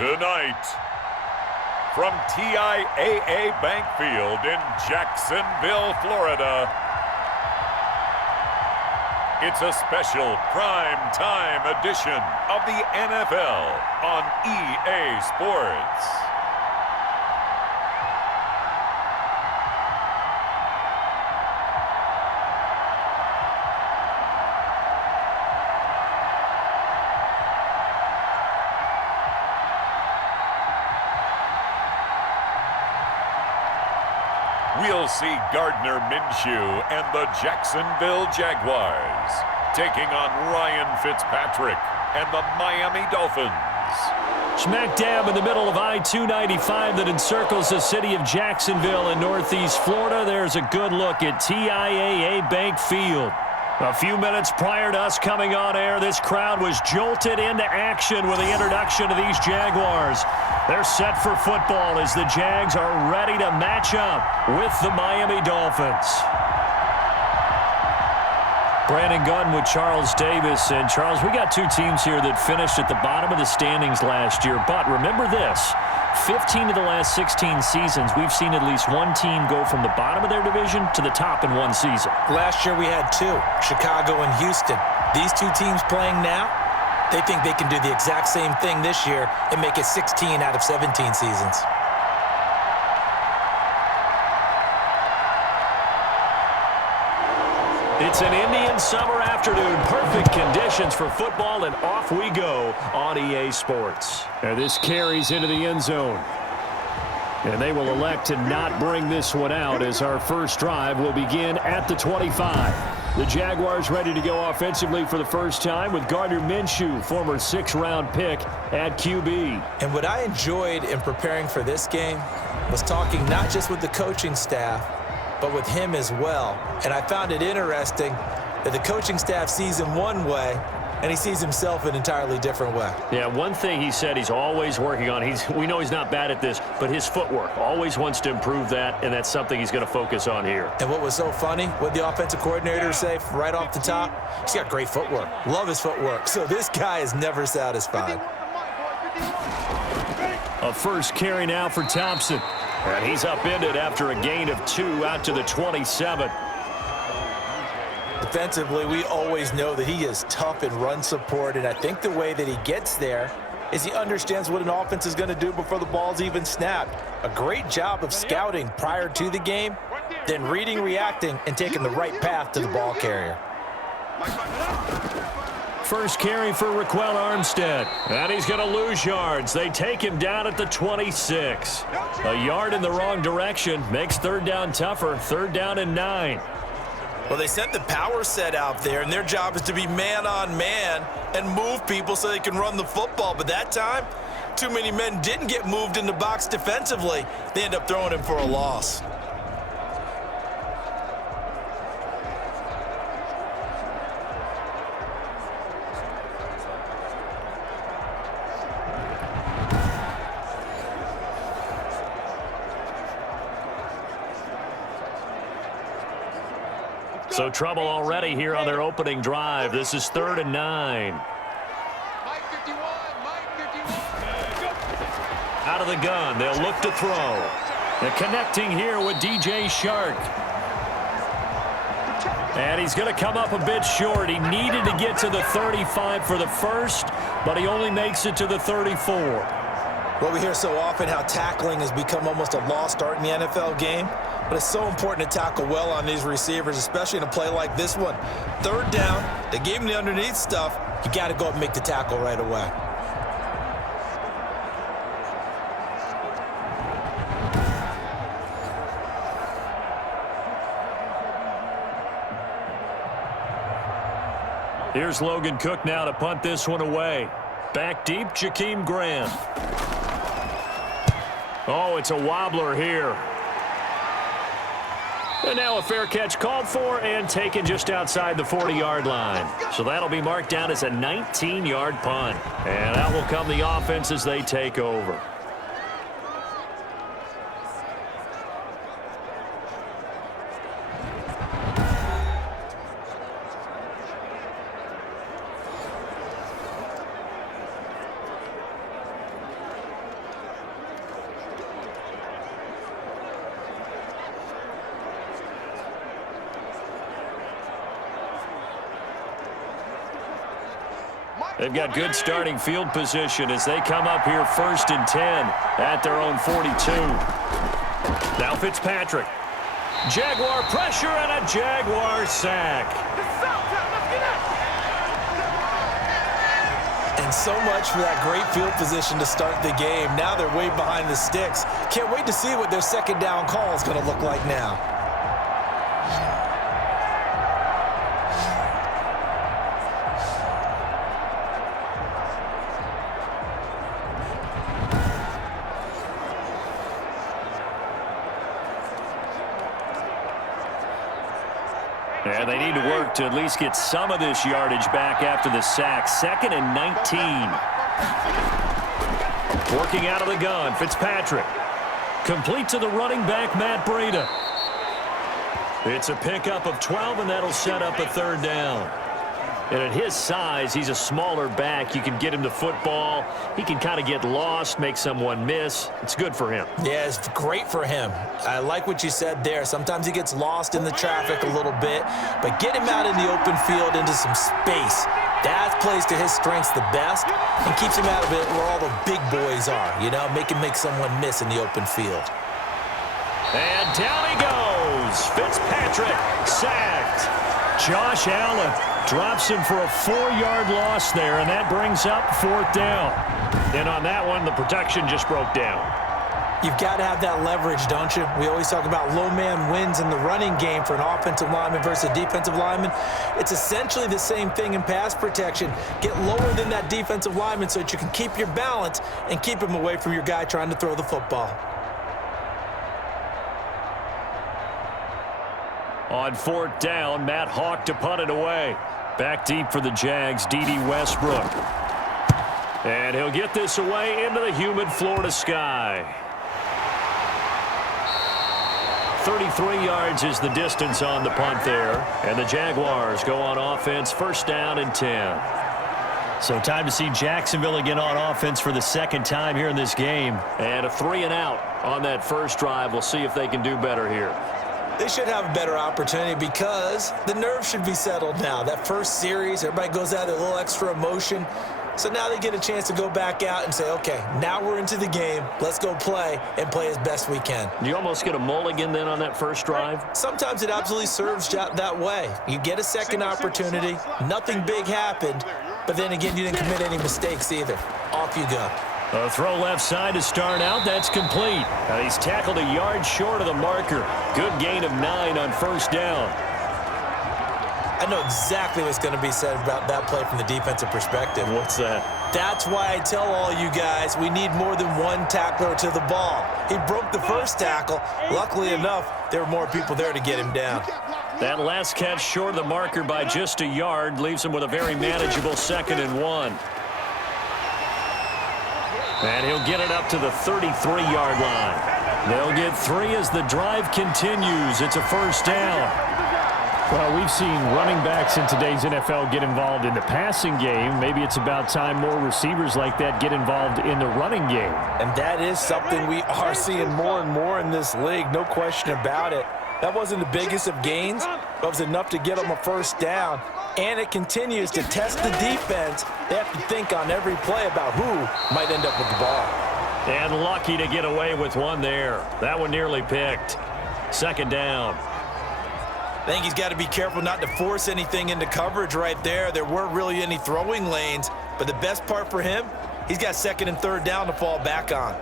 Tonight, from TIAA Bank Field in Jacksonville, Florida, it's a special prime time edition of the NFL on EA Sports. We'll see Gardner Minshew and the Jacksonville Jaguars taking on Ryan Fitzpatrick and the Miami Dolphins. Smack dab in the middle of I-295 that encircles the city of Jacksonville in northeast Florida. There's a good look at TIAA Bank Field. A few minutes prior to us coming on air, this crowd was jolted into action with the introduction of these Jaguars. They're set for football as the Jags are ready to match up with the Miami Dolphins. Brandon Gunn with Charles Davis. And, Charles, we got two teams here that finished at the bottom of the standings last year. But remember this, 15 of the last 16 seasons, we've seen at least one team go from the bottom of their division to the top in one season. Last year we had two, Chicago and Houston. These two teams playing now, they think they can do the exact same thing this year and make it 16 out of 17 seasons. It's an Indian summer afternoon. Perfect conditions for football, and off we go on EA Sports. And this carries into the end zone. And they will elect to not bring this one out as our first drive will begin at the 25. The Jaguars ready to go offensively for the first time with Gardner Minshew, former 6th-round pick at QB. And what I enjoyed in preparing for this game was talking not just with the coaching staff, but with him as well. And I found it interesting that the coaching staff sees him one way, and he sees himself an entirely different way. Yeah, one thing he said he's always working on, we know he's not bad at this, but his footwork, always wants to improve that, and that's something he's going to focus on here. And what was so funny, what the offensive coordinator say right off the top, he's got great footwork. Love his footwork. So this guy is never satisfied. A first carry now for Thompson. And he's upended after a gain of 2 out to the 27. Defensively, we always know that he is tough in run support, and I think the way that he gets there is he understands what an offense is going to do before the ball's even snapped. A great job of scouting prior to the game, then reading, reacting, and taking the right path to the ball carrier. First carry for Raquel Armstead. And he's going to lose yards. They take him down at the 26. A yard in the wrong direction makes third down tougher. 3rd down and 9. Well, they sent the power set out there, and their job is to be man-on-man and move people so they can run the football. But that time, too many men didn't get moved in the box defensively. They end up throwing him for a loss. So trouble already here on their opening drive. This is 3rd and 9. Out of the gun, they'll look to throw. And connecting here with DJ Shark. And he's going to come up a bit short. He needed to get to the 35 for the first, but he only makes it to the 34. Well, we hear so often how tackling has become almost a lost art in the NFL game. But it's so important to tackle well on these receivers, especially in a play like this one. 3rd down, they gave him the underneath stuff. You got to go up and make the tackle right away. Here's Logan Cook now to punt this one away. Back deep, Jakeem Graham. Oh, it's a wobbler here. And now a fair catch called for and taken just outside the 40-yard line. So that'll be marked down as a 19-yard punt. And out will come the offense as they take over. They've got good starting field position as they come up here 1st and 10 at their own 42. Now Fitzpatrick. Jaguar pressure and a Jaguar sack. And so much for that great field position to start the game. Now they're way behind the sticks. Can't wait to see what their second down call is going to look like now. And they need to work to at least get some of this yardage back after the sack. 2nd and 19. Working out of the gun, Fitzpatrick. Complete to the running back, Matt Breida. It's a pickup of 12, and that'll set up a 3rd down. And at his size, he's a smaller back. You can get him the football. He can kind of get lost, make someone miss. It's good for him. Yeah, it's great for him. I like what you said there. Sometimes he gets lost in the traffic a little bit, but get him out in the open field into some space. That plays to his strengths the best and keeps him out of it where all the big boys are, you know, make someone miss in the open field. And down he goes. Fitzpatrick sacked. Josh Allen drops him for a 4-yard loss there, and that brings up 4th down. And on that one, the protection just broke down. You've got to have that leverage, don't you? We always talk about low man wins in the running game for an offensive lineman versus a defensive lineman. It's essentially the same thing in pass protection. Get lower than that defensive lineman so that you can keep your balance and keep him away from your guy trying to throw the football. On 4th down, Matt Hawk to punt it away. Back deep for the Jags, D.D. Westbrook. And he'll get this away into the humid Florida sky. 33 yards is the distance on the punt there. And the Jaguars go on offense, 1st down and 10. So time to see Jacksonville again on offense for the 2nd time here in this game. And a 3 and out on that first drive. We'll see if they can do better here. They should have a better opportunity because the nerves should be settled now. That first series, everybody goes out with a little extra emotion. So now they get a chance to go back out and say, okay, now we're into the game. Let's go play and play as best we can. You almost get a mulligan then on that first drive? Sometimes it absolutely serves that way. You get a second opportunity. Nothing big happened. But then again, you didn't commit any mistakes either. Off you go. A throw left side to start out. That's complete. He's tackled a yard short of the marker. Good gain of 9 on 1st down. I know exactly what's going to be said about that play from the defensive perspective. What's that? That's why I tell all you guys we need more than one tackler to the ball. He broke the first tackle. Luckily enough, there were more people there to get him down. That last catch short of the marker by just a yard leaves him with a very manageable 2nd and 1. And he'll get it up to the 33-yard line. They'll get 3 as the drive continues. It's a 1st down. Well, we've seen running backs in today's NFL get involved in the passing game. Maybe it's about time more receivers like that get involved in the running game. And that is something we are seeing more and more in this league, no question about it. That wasn't the biggest of gains, but it was enough to get them a 1st down. And it continues to test the defense. They have to think on every play about who might end up with the ball. And lucky to get away with one there. That one nearly picked. 2nd down. I think he's got to be careful not to force anything into coverage right there. There weren't really any throwing lanes, but the best part for him, he's got 2nd and 3rd down to fall back on.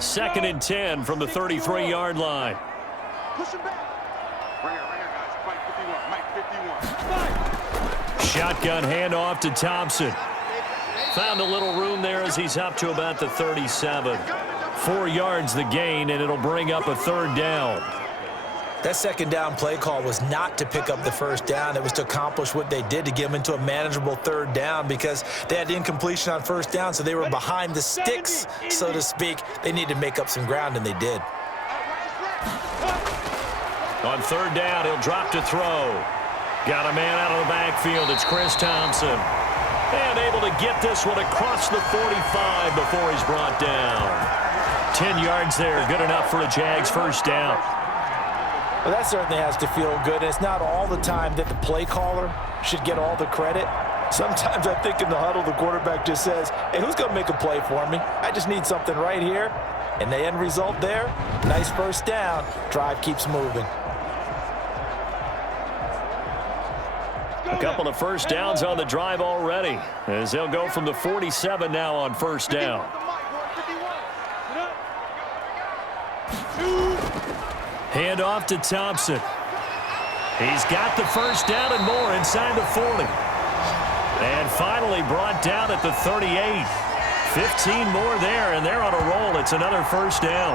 Second and 10 from the 33-yard line. Push him back. Right here, guys. Mike 51. Mike 51. Shotgun handoff to Thompson. Found a little room there as he's up to about the 37. 4 yards the gain, and it'll bring up a 3rd down. That 2nd down play call was not to pick up the 1st down. It was to accomplish what they did to get them into a manageable 3rd down because they had incompletion on 1st down, so they were behind the sticks, so to speak. They needed to make up some ground, and they did. On 3rd down, he'll drop to throw. Got a man out of the backfield. It's Chris Thompson. And able to get this one across the 45 before he's brought down. 10 yards there, good enough for a Jags first down. Well, that certainly has to feel good. And it's not all the time that the play caller should get all the credit. Sometimes I think in the huddle, the quarterback just says, hey, who's going to make a play for me? I just need something right here. And the end result there, nice first down. Drive keeps moving. A couple of first downs on the drive already, as they'll go from the 47 now on first down. Hand off to Thompson. He's got the first down and more inside the 40. And finally brought down at the 38. 15 more there, and they're on a roll. It's another first down.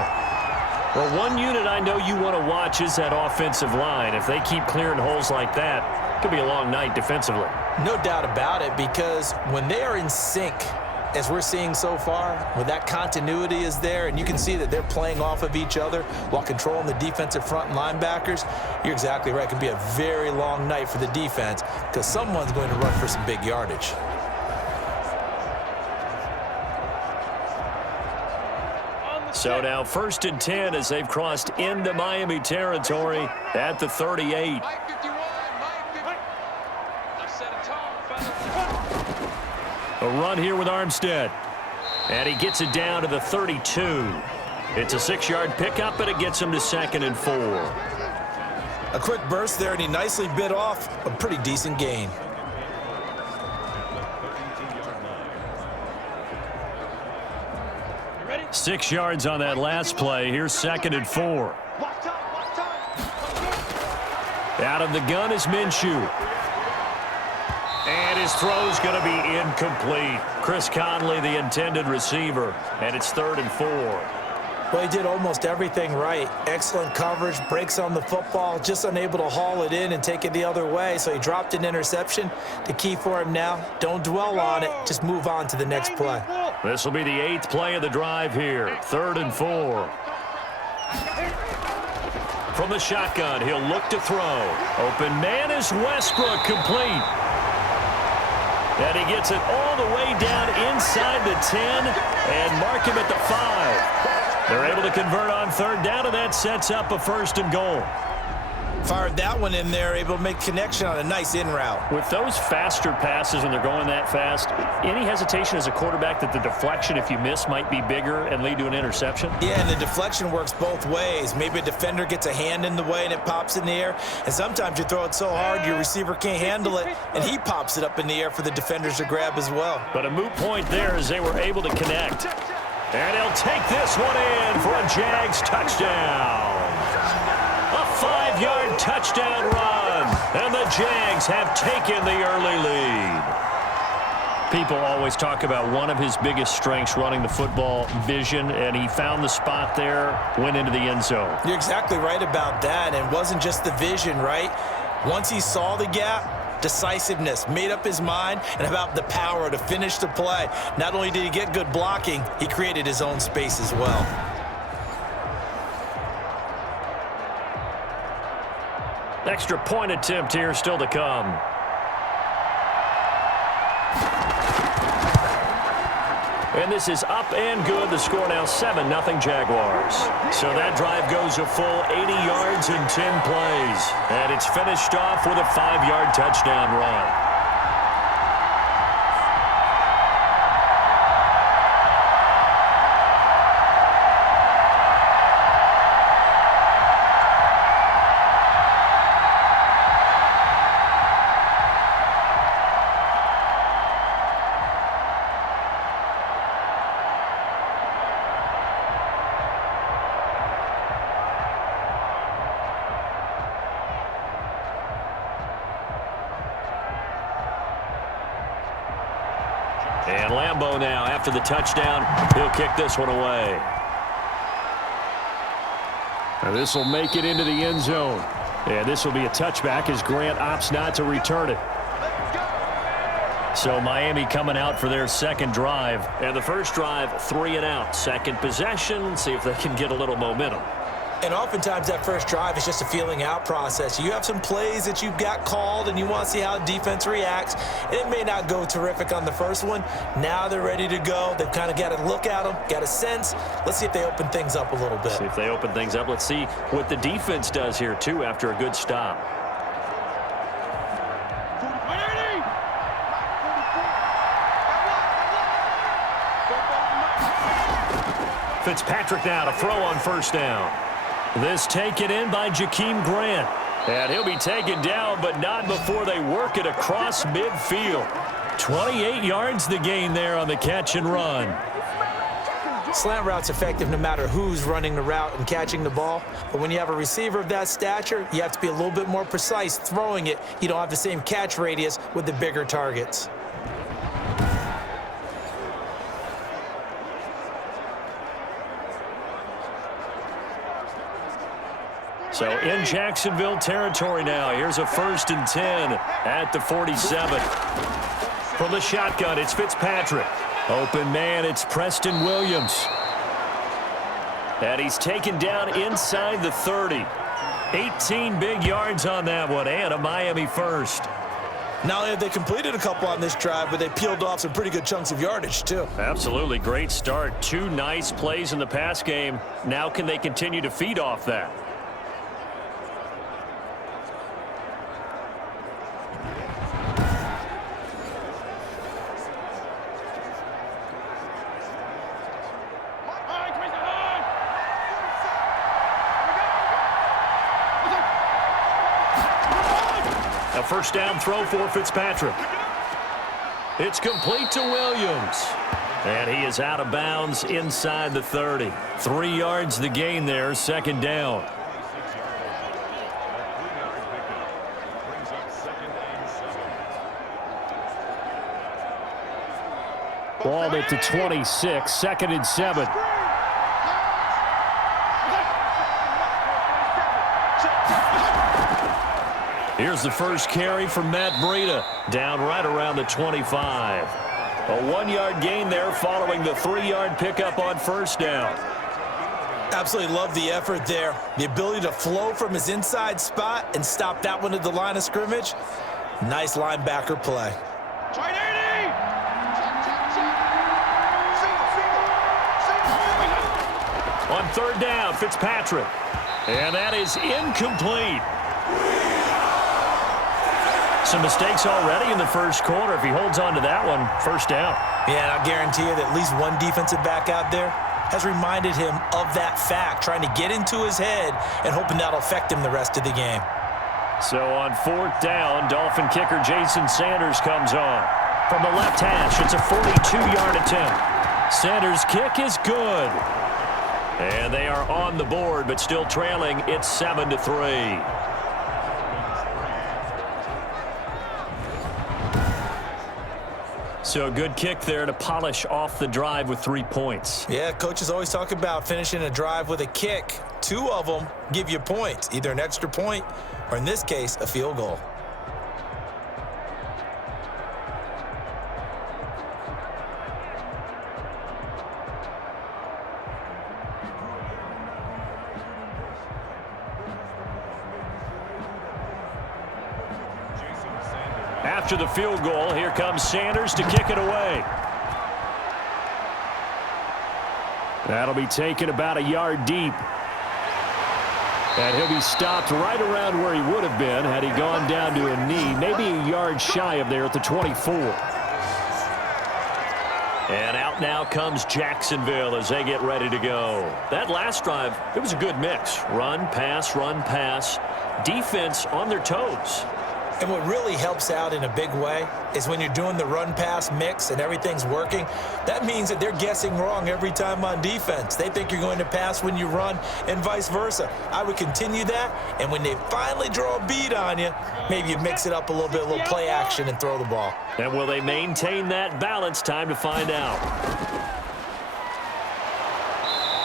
Well, one unit I know you want to watch is that offensive line. If they keep clearing holes like that, it could be a long night defensively. No doubt about it, because when they are in sync, as we're seeing so far, when that continuity is there and you can see that they're playing off of each other while controlling the defensive front and linebackers, you're exactly right. It can be a very long night for the defense because someone's going to run for some big yardage. So now 1st and 10 as they've crossed into Miami territory at the 38. A run here with Armstead. And he gets it down to the 32. It's a 6-yard pickup, and it gets him to 2nd and 4. A quick burst there, and he nicely bit off a pretty decent gain. Ready? 6 yards on that last play. Here's 2nd and 4. Out of the gun is Minshew. And his throw's going to be incomplete. Chris Conley, the intended receiver, and it's 3rd and 4. Well, he did almost everything right. Excellent coverage, breaks on the football, just unable to haul it in and take it the other way, so he dropped an interception. The key for him now, don't dwell on it, just move on to the next play. This will be the 8th play of the drive here, 3rd and 4. From the shotgun, he'll look to throw. Open man is Westbrook, complete. And he gets it all the way down inside the 10 and mark him at the 5. They're able to convert on 3rd down, and that sets up a 1st and goal. Fired that one in there, able to make connection on a nice in route. With those faster passes when they're going that fast, any hesitation as a quarterback that the deflection, if you miss, might be bigger and lead to an interception? Yeah, and the deflection works both ways. Maybe a defender gets a hand in the way and it pops in the air, and sometimes you throw it so hard your receiver can't handle it, and he pops it up in the air for the defenders to grab as well. But a moot point there as they were able to connect. And he'll take this one in for a Jags touchdown. A 5-yard touchdown run, and the Jags have taken the early lead. People always talk about one of his biggest strengths running the football, vision, and he found the spot there, went into the end zone. You're exactly right about that, and it wasn't just the vision, right? Once he saw the gap, decisiveness, made up his mind, and about the power to finish the play. Not only did he get good blocking, he created his own space as well. Extra point attempt here still to come. And this is up and good. The score now 7-0 Jaguars. So that drive goes a full 80 yards in 10 plays. And it's finished off with a 5-yard touchdown run. And Lambeau now, after the touchdown, he'll kick this one away. Now this will make it into the end zone. And this will be a touchback as Grant opts not to return it. So Miami coming out for their second drive. And the first drive, 3 and out. Second possession, see if they can get a little momentum. And oftentimes that first drive is just a feeling out process. You have some plays that you've got called and you want to see how defense reacts. It may not go terrific on the first one. Now they're ready to go. They've kind of got to look at them, got a sense. Let's see if they open things up a little bit. See if they open things up. Let's see what the defense does here, too, after a good stop. Fitzpatrick now to throw on first down. This taken in by Jakeem Grant. And he'll be taken down, but not before they work it across midfield. 28 yards the gain there on the catch and run. Slant route's effective no matter who's running the route and catching the ball. But when you have a receiver of that stature, you have to be a little bit more precise throwing it. You don't have the same catch radius with the bigger targets. So in Jacksonville territory now. Here's a 1st and 10 at the 47. From the shotgun, it's Fitzpatrick. Open man, it's Preston Williams. And he's taken down inside the 30. 18 big yards on that one, and a Miami first. Not only have they completed a couple on this drive, but they peeled off some pretty good chunks of yardage, too. Absolutely. Great start. 2 nice plays in the pass game. Now can they continue to feed off that? A first down throw for Fitzpatrick. It's complete to Williams. And he is out of bounds inside the 30. 3 yards the gain there, 2nd down. Ball at the 26, 2nd and 7. Here's the first carry from Matt Breida, down right around the 25. A 1-yard gain there following the 3-yard pickup on first down. Absolutely love the effort there. The ability to flow from his inside spot and stop that one at the line of scrimmage. Nice linebacker play. On 3rd down, Fitzpatrick. And that is incomplete. Some mistakes already in the first quarter. If he holds on to that one, first down. Yeah, and I guarantee you that at least one defensive back out there has reminded him of that fact, trying to get into his head and hoping that'll affect him the rest of the game. So on 4th down, Dolphin kicker Jason Sanders comes on. From the left hash, it's a 42-yard attempt. Sanders' kick is good. And they are on the board, but still trailing. It's 7-3. So a good kick there to polish off the drive with 3 points. Yeah, coaches always talk about finishing a drive with a kick. 2 of them give you points, either an extra point or, in this case, a field goal. After the field goal, here comes Sanders to kick it away. That'll be taken about a yard deep. And he'll be stopped right around where he would have been had he gone down to a knee, maybe a yard shy of there at the 24. And out now comes Jacksonville as they get ready to go. That last drive, it was a good mix. Run, pass, defense on their toes. And what really helps out in a big way is when you're doing the run-pass mix and everything's working, that means that they're guessing wrong every time on defense. They think you're going to pass when you run and vice versa. I would continue that, and when they finally draw a bead on you, maybe you mix it up a little bit, a little play action, and throw the ball. And will they maintain that balance? Time to find out.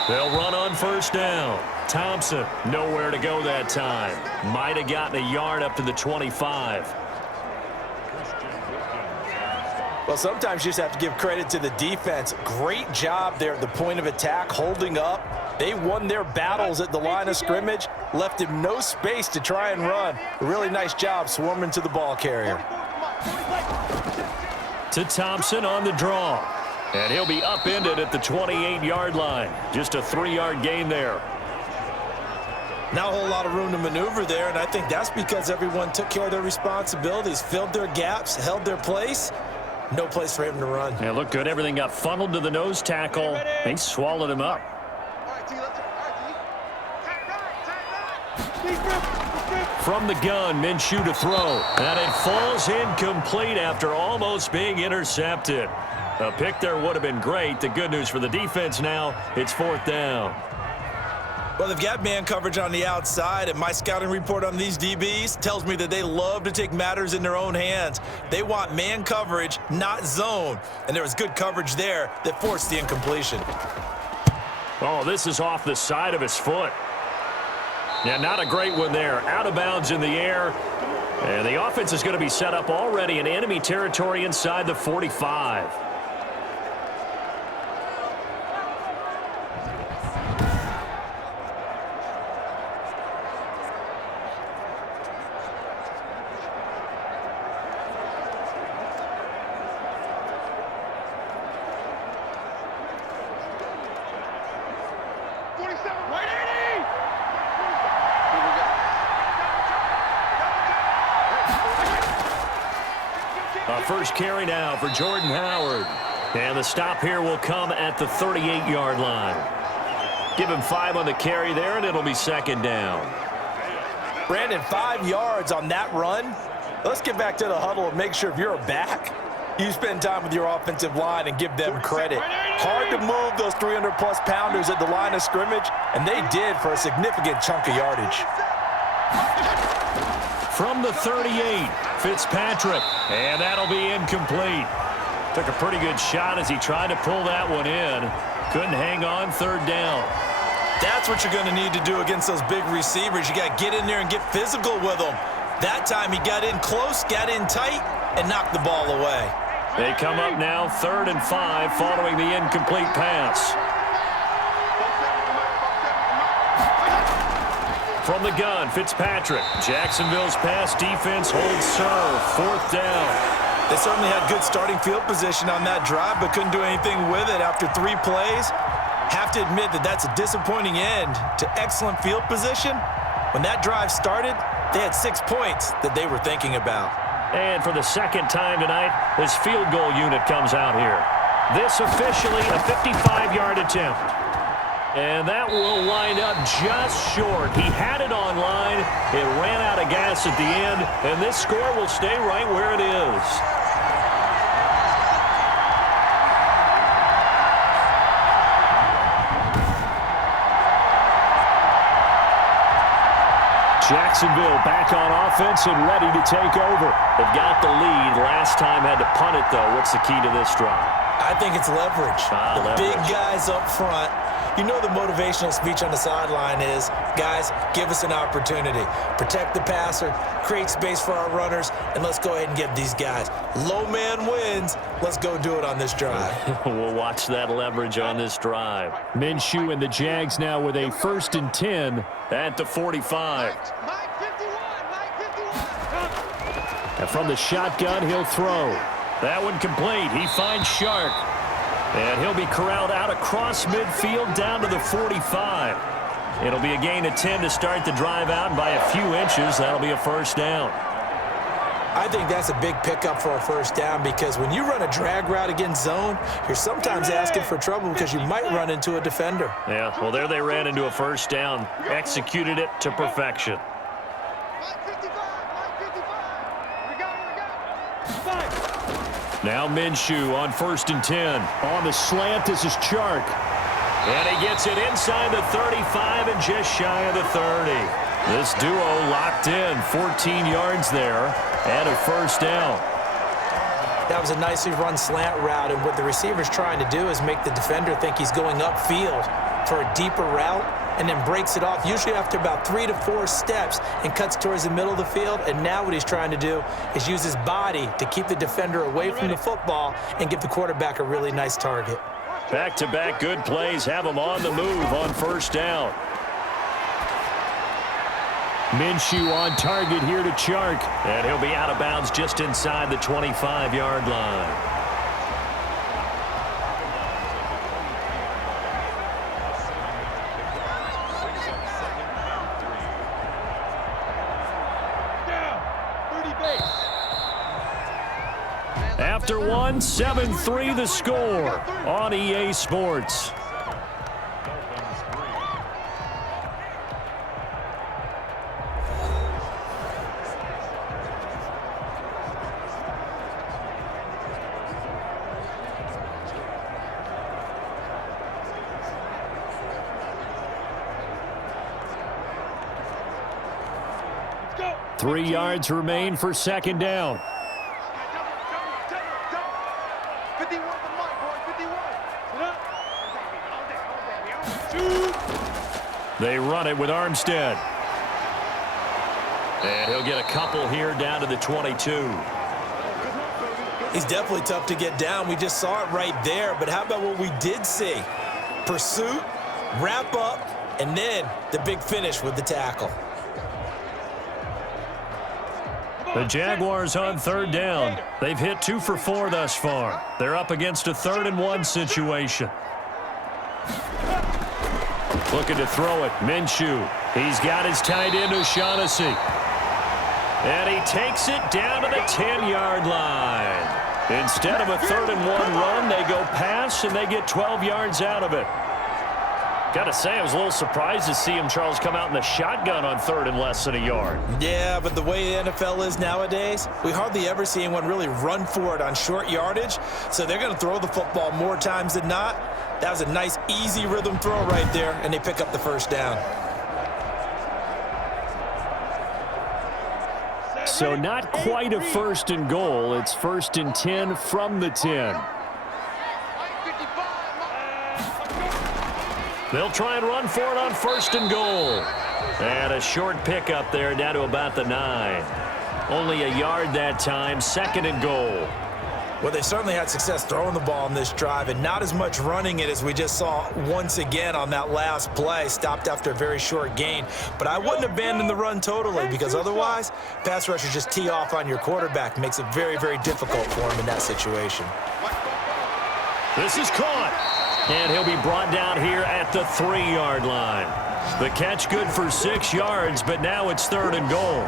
They'll run on first down. Thompson, nowhere to go that time. Might have gotten a yard up to the 25. Well, sometimes you just have to give credit to the defense. Great job there at the point of attack, holding up. They won their battles at the line of scrimmage, left him no space to try and run. A really nice job swarming to the ball carrier. To Thompson on the draw. And he'll be upended at the 28-yard line. Just a 3-yard gain there. Not a whole lot of room to maneuver there, and I think that's because everyone took care of their responsibilities, filled their gaps, held their place. No place for him to run. Yeah, looked good. Everything got funneled to the nose tackle. They swallowed him up. From the gun, Minshew to throw. And it falls incomplete after almost being intercepted. A pick there would have been great. The good news for the defense now, it's 4th down. Well, they've got man coverage on the outside, and my scouting report on these DBs tells me that they love to take matters in their own hands. They want man coverage, not zone. And there was good coverage there that forced the incompletion. Oh, this is off the side of his foot. Yeah, not a great one there. Out of bounds in the air. And the offense is going to be set up already in enemy territory inside the 45. First carry now for Jordan Howard. And the stop here will come at the 38-yard line. Give him 5 on the carry there, and it'll be 2nd down. Brandon, 5 yards on that run. Let's get back to the huddle and make sure if you're a back, you spend time with your offensive line and give them credit. Hard to move those 300-plus pounders at the line of scrimmage, and they did for a significant chunk of yardage. From the 38, Fitzpatrick, and that'll be incomplete. Took a pretty good shot as he tried to pull that one in. Couldn't hang on, 3rd down. That's what you're going to need to do against those big receivers. You got to get in there and get physical with them. That time he got in close, got in tight, and knocked the ball away. They come up now 3rd and 5 following the incomplete pass. From the gun, Fitzpatrick. Jacksonville's pass defense holds serve. 4th down. They certainly had good starting field position on that drive, but couldn't do anything with it after 3 plays. Have to admit that that's a disappointing end to excellent field position. When that drive started, they had 6 points that they were thinking about. And for the 2nd time tonight, this field goal unit comes out here. This officially a 55-yard attempt. And that will wind up just short. He had it on line. It ran out of gas at the end, and this score will stay right where it is. Jacksonville back on offense and ready to take over. They've got the lead. Last time had to punt it, though. What's the key to this drive? I think it's leverage. The big guys up front. You know the motivational speech on the sideline is, guys, give us an opportunity. Protect the passer, create space for our runners, and let's go ahead and get these guys. Low man wins. Let's go do it on this drive. We'll watch that leverage on this drive. Minshew and the Jags now with a 1st and 10 at the 45. And from the shotgun, he'll throw. That one complete. He finds Shark. And he'll be corralled out across midfield down to the 45. It'll be a gain of 10 to start the drive out, and by a few inches, that'll be a 1st down. I think that's a big pickup for a 1st down because when you run a drag route against zone, you're sometimes asking for trouble because you might run into a defender. Yeah, well, there they ran into a 1st down. Executed it to perfection. Now Minshew on 1st and 10. On the slant, this is Chark. And he gets it inside the 35 and just shy of the 30. This duo locked in, 14 yards there, and a 1st down. That was a nicely run slant route, and what the receiver's trying to do is make the defender think he's going upfield for a deeper route. and then breaks it off, usually after about 3 to 4 steps, and cuts towards the middle of the field. And now what he's trying to do is use his body to keep the defender away from the football and give the quarterback a really nice target. Back-to-back good plays have him on the move on first down. Minshew on target here to Chark, and he'll be out of bounds just inside the 25-yard line. After one, 7-3 the score on EA Sports. Go. 3 yards remain for second down. 51 the mic, boy, 51. They run it with Armstead. And he'll get a couple here down to the 22. He's definitely tough to get down. We just saw it right there. But how about what we did see? Pursuit, wrap up, and then the big finish with the tackle. The Jaguars on third down. They've hit 2 for 4 thus far. They're up against a 3rd-and-1 situation. Looking to throw it. Minshew. He's got his tight end O'Shaughnessy. And he takes it down to the 10-yard line. Instead of a 3rd-and-1 run, they go pass, and they get 12 yards out of it. Got to say, I was a little surprised to see him, Charles, come out in the shotgun on 3rd and less than a yard. Yeah, but the way the NFL is nowadays, we hardly ever see anyone really run for it on short yardage. So they're going to throw the football more times than not. That was a nice, easy rhythm throw right there, and they pick up the first down. So not quite a 1st and goal. It's 1st and 10 from the 10. They'll try and run for it on 1st and goal. And a short pickup there down to about the 9. Only a yard that time, 2nd and goal. Well, they certainly had success throwing the ball in this drive and not as much running it as we just saw once again on that last play. Stopped after a very short gain. But I wouldn't abandon the run totally because otherwise, pass rushers just tee off on your quarterback. Makes it very, very difficult for him in that situation. This is caught. And he'll be brought down here at the 3-yard line. The catch good for 6 yards, but now it's 3rd and goal.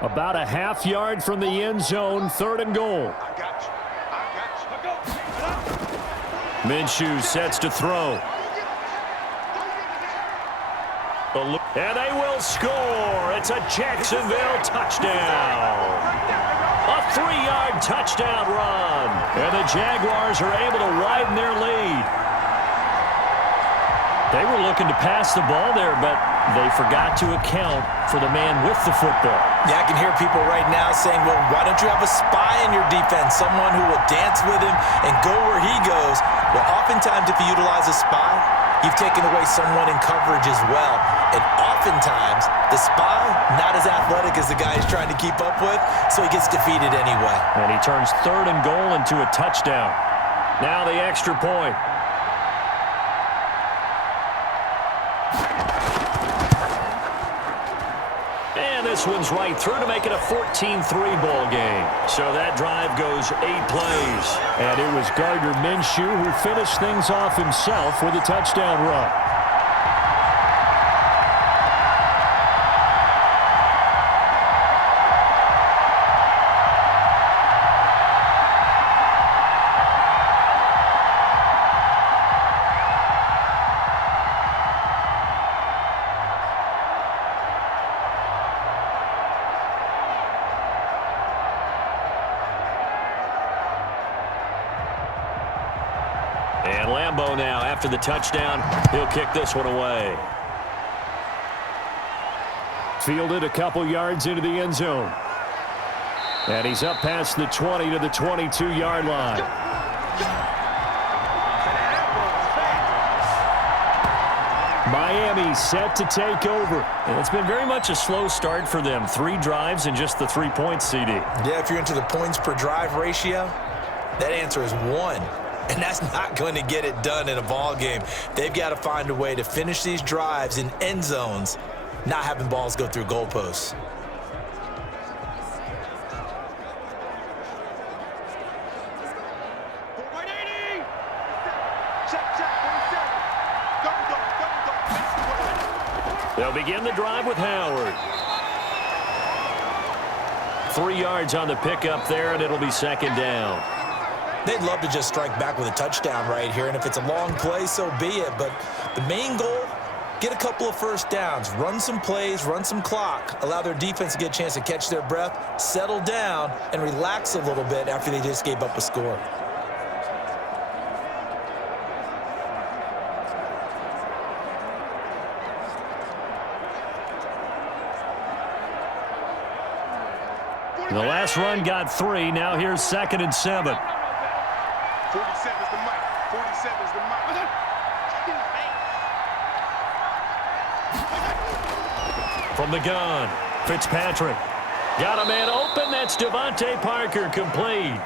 About a half yard from the end zone, 3rd and goal. Minshew sets to throw. And they will score. It's a Jacksonville touchdown. A 3-yard touchdown run. And the Jaguars are able to widen their lead. They were looking to pass the ball there, but they forgot to account for the man with the football. Yeah, I can hear people right now saying, well, why don't you have a spy in your defense, someone who will dance with him and go where he goes? Well, oftentimes if you utilize a spy, you've taken away someone in coverage as well. And oftentimes, the spy, not as athletic as the guy he's trying to keep up with, so he gets defeated anyway. And he turns 3rd and goal into a touchdown. Now the extra point. This one's right through to make it a 14-3 ball game. So that drive goes 8 plays. And it was Gardner Minshew who finished things off himself with a touchdown run. Lambeau now after the touchdown. He'll kick this one away. Fielded a couple yards into the end zone. And he's up past the 20 to the 22-yard line. Miami set to take over. And it's been very much a slow start for them. 3 drives and just the 3 points, CD. Yeah, if you're into the points per drive ratio, that answer is 1. And that's not going to get it done in a ball game. They've got to find a way to finish these drives in end zones, not having balls go through goalposts. They'll begin the drive with Howard. 3 yards on the pickup there, and it'll be second down. They'd love to just strike back with a touchdown right here, and if it's a long play, so be it. But the main goal, get a couple of first downs, run some plays, run some clock, allow their defense to get a chance to catch their breath, settle down, and relax a little bit after they just gave up a score. The last run got 3. Now here's 2nd and 7. 47 is the mic. 47 is the mic. From the gun, Fitzpatrick. Got a man open. That's Devontae Parker, complete.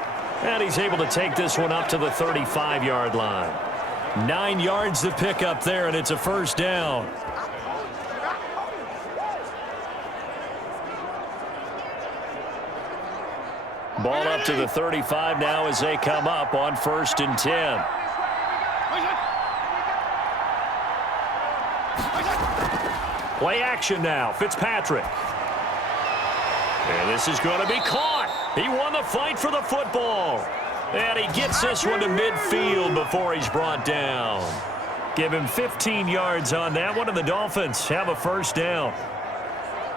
And he's able to take this one up to the 35-yard line. 9 yards to pick up there, and it's a first down. Ball up to the 35 now as they come up on 1st and 10. Play action now. Fitzpatrick. And this is going to be caught. He won the fight for the football. And he gets this one to midfield before he's brought down. Give him 15 yards on that one, and the Dolphins have a first down.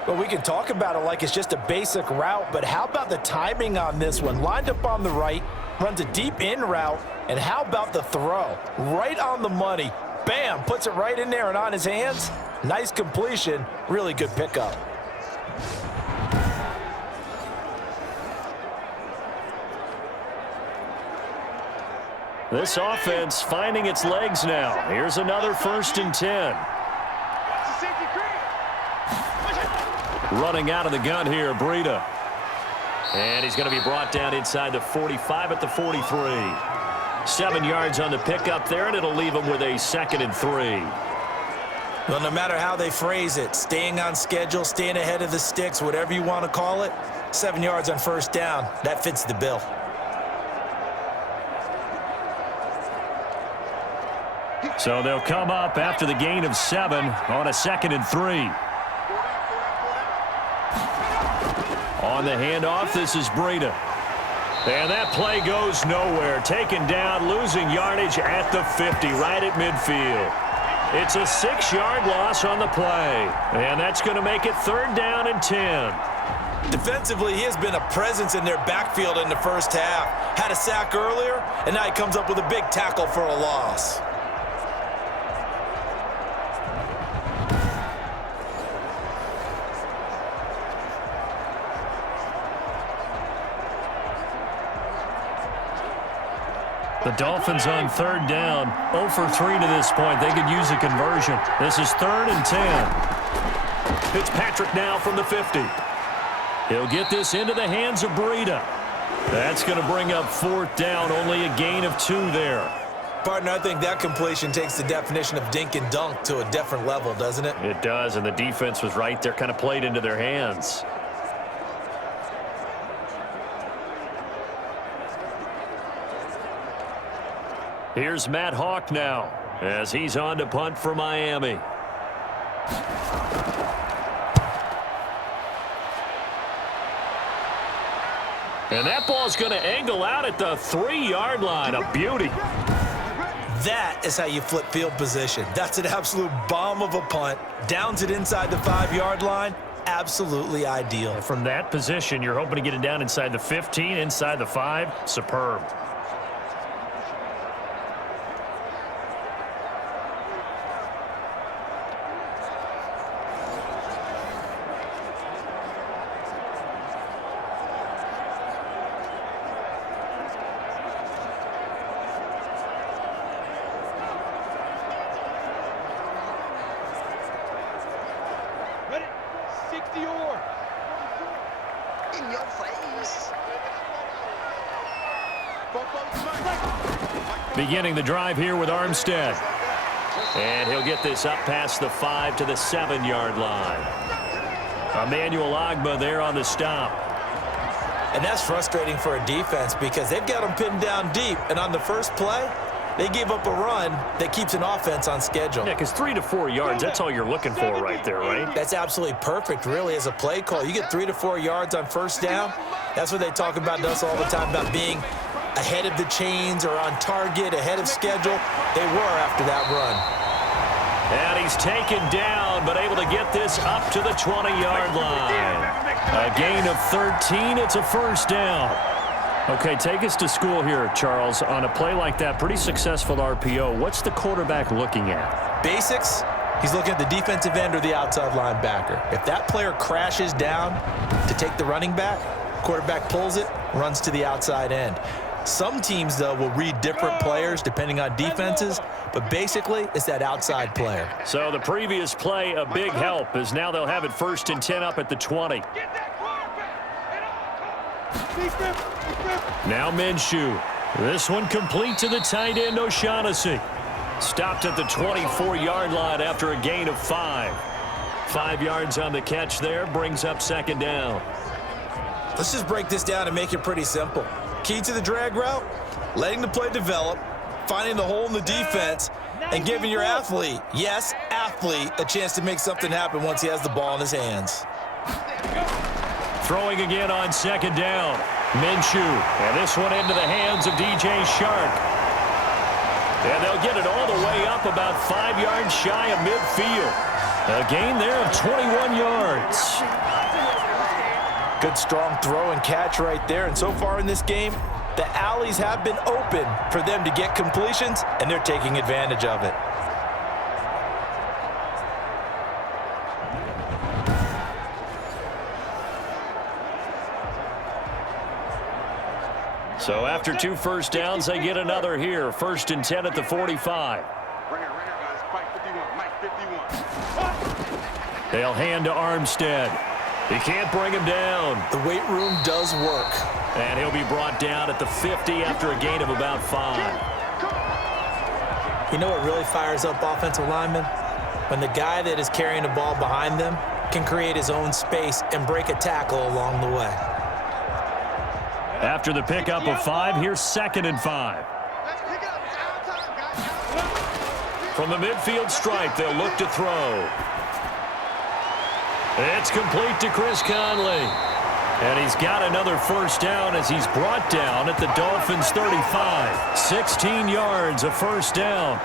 Well, we can talk about it like it's just a basic route, but how about the timing on this one? Lined up on the right, runs a deep in route, and how about the throw? Right on the money. Bam, puts it right in there and on his hands. Nice completion, really good pickup. This offense finding its legs now. Here's another 1st and 10. Running out of the gun here, Breida. And he's going to be brought down inside the 45 at the 43. 7 yards on the pickup there, and it'll leave him with a 2nd and 3. Well, no matter how they phrase it, staying on schedule, staying ahead of the sticks, whatever you want to call it, 7 yards on first down, that fits the bill. So they'll come up after the gain of 7 on a 2nd and 3. On the handoff, this is Breida. And that play goes nowhere. Taken down, losing yardage at the 50, right at midfield. It's a 6-yard loss on the play. And that's going to make it 3rd down and 10. Defensively, he has been a presence in their backfield in the first half. Had a sack earlier, and now he comes up with a big tackle for a loss. The Dolphins on 3rd down, 0 for 3 to this point. They could use a conversion. This is 3rd and 10. Fitzpatrick now from the 50. He'll get this into the hands of Breida. That's going to bring up 4th down, only a gain of 2 there. Partner, I think that completion takes the definition of dink and dunk to a different level, doesn't it? It does, and the defense was right there, kind of played into their hands. Here's Matt Hawk now as he's on to punt for Miami. And that ball's going to angle out at the 3-yard line. A beauty. That is how you flip field position. That's an absolute bomb of a punt. Downs it inside the 5-yard line. Absolutely ideal. From that position, you're hoping to get it down inside the 15, inside the 5. Superb. in your face. Beginning the drive here with Armstead. And he'll get this up past the 5 to the 7-yard line. Emmanuel Ogbah there on the stop. And that's frustrating for a defense because they've got them pinned down deep. And on the first play, they gave up a run that keeps an offense on schedule. Yeah, because 3 to 4 yards, that's all you're looking for right there, right? That's absolutely perfect, really, as a play call. You get 3 to 4 yards on first down. That's what they talk about us all the time, about being ahead of the chains or on target, ahead of schedule. They were after that run. And he's taken down, but able to get this up to the 20-yard line. A gain of 13. It's a first down. Okay, take us to school here, Charles. On a play like that, pretty successful RPO. What's the quarterback looking at? Basics, he's looking at the defensive end or the outside linebacker. If that player crashes down to take the running back, quarterback pulls it, runs to the outside end. Some teams, though, will read different players depending on defenses, but basically it's that outside player. So the previous play, a big help, as now they'll have it 1st and 10 up at the 20. Now Minshew. This one complete to the tight end, O'Shaughnessy. Stopped at the 24-yard line after a gain of 5. 5 yards on the catch there, brings up 2nd down. Let's just break this down and make it pretty simple. Key to the drag route, letting the play develop, finding the hole in the defense, and giving your athlete, yes, athlete, a chance to make something happen once he has the ball in his hands. Throwing again on 2nd down. Minshew, and this one into the hands of DJ Shark. And they'll get it all the way up about 5 yards shy of midfield. A gain there of 21 yards. Good strong throw and catch right there. And so far in this game, the alleys have been open for them to get completions, and they're taking advantage of it. So after 2 first downs, they get another here. 1st and 10 at the 45. They'll hand to Armstead. He can't bring him down. The weight room does work. And he'll be brought down at the 50 after a gain of about 5. You know what really fires up offensive linemen? When the guy that is carrying the ball behind them can create his own space and break a tackle along the way. After the pickup of 5, here's 2nd and 5. From the midfield stripe, they'll look to throw. It's complete to Chris Conley. And he's got another first down as he's brought down at the Dolphins' 35. 16 yards, a first down.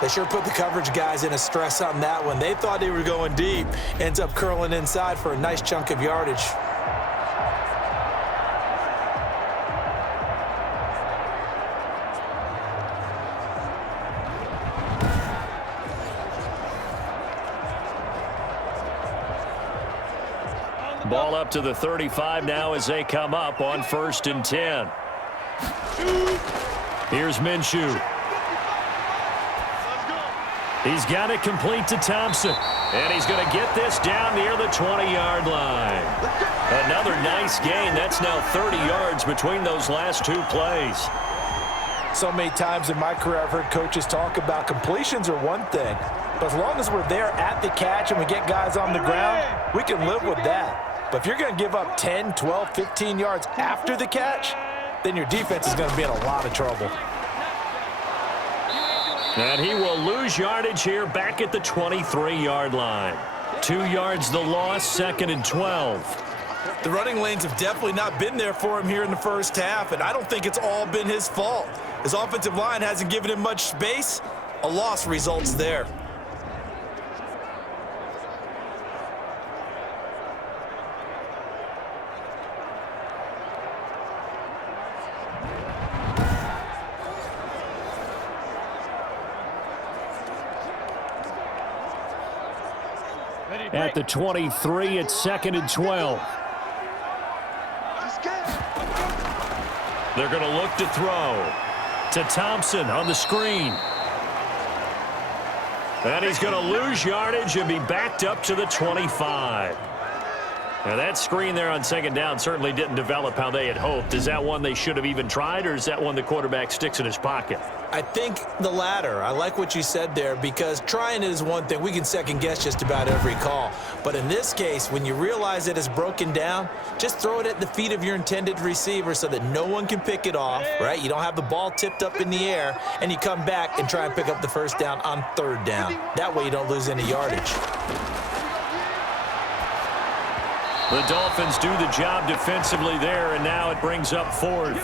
They sure put the coverage guys in a stress on that one. They thought they were going deep. Ends up curling inside for a nice chunk of yardage. Ball up to the 35 now as they come up on 1st and 10. Here's Minshew. He's got it complete to Thompson. And he's going to get this down near the 20-yard line. Another nice gain. That's now 30 yards between those last 2 plays. So many times in my career I've heard coaches talk about completions are one thing. But as long as we're there at the catch and we get guys on the ground, we can live with that. But if you're going to give up 10, 12, 15 yards after the catch, then your defense is going to be in a lot of trouble. And he will lose yardage here back at the 23-yard line. 2 yards the loss, 2nd and 12. The running lanes have definitely not been there for him here in the first half, and I don't think it's all been his fault. His offensive line hasn't given him much space. A loss results there. At the 23, it's 2nd and 12. They're going to look to throw to Thompson on the screen. And he's going to lose yardage and be backed up to the 25. Now that screen there on second down certainly didn't develop how they had hoped. Is that one they should have even tried, or is that one the quarterback sticks in his pocket? I think the latter. I like what you said there, because trying it is one thing. We can second guess just about every call. But in this case, when you realize it is broken down, just throw it at the feet of your intended receiver so that no one can pick it off, right? You don't have the ball tipped up in the air, and you come back and try and pick up the first down on third down. That way you don't lose any yardage. The Dolphins do the job defensively there, and now it brings up fourth.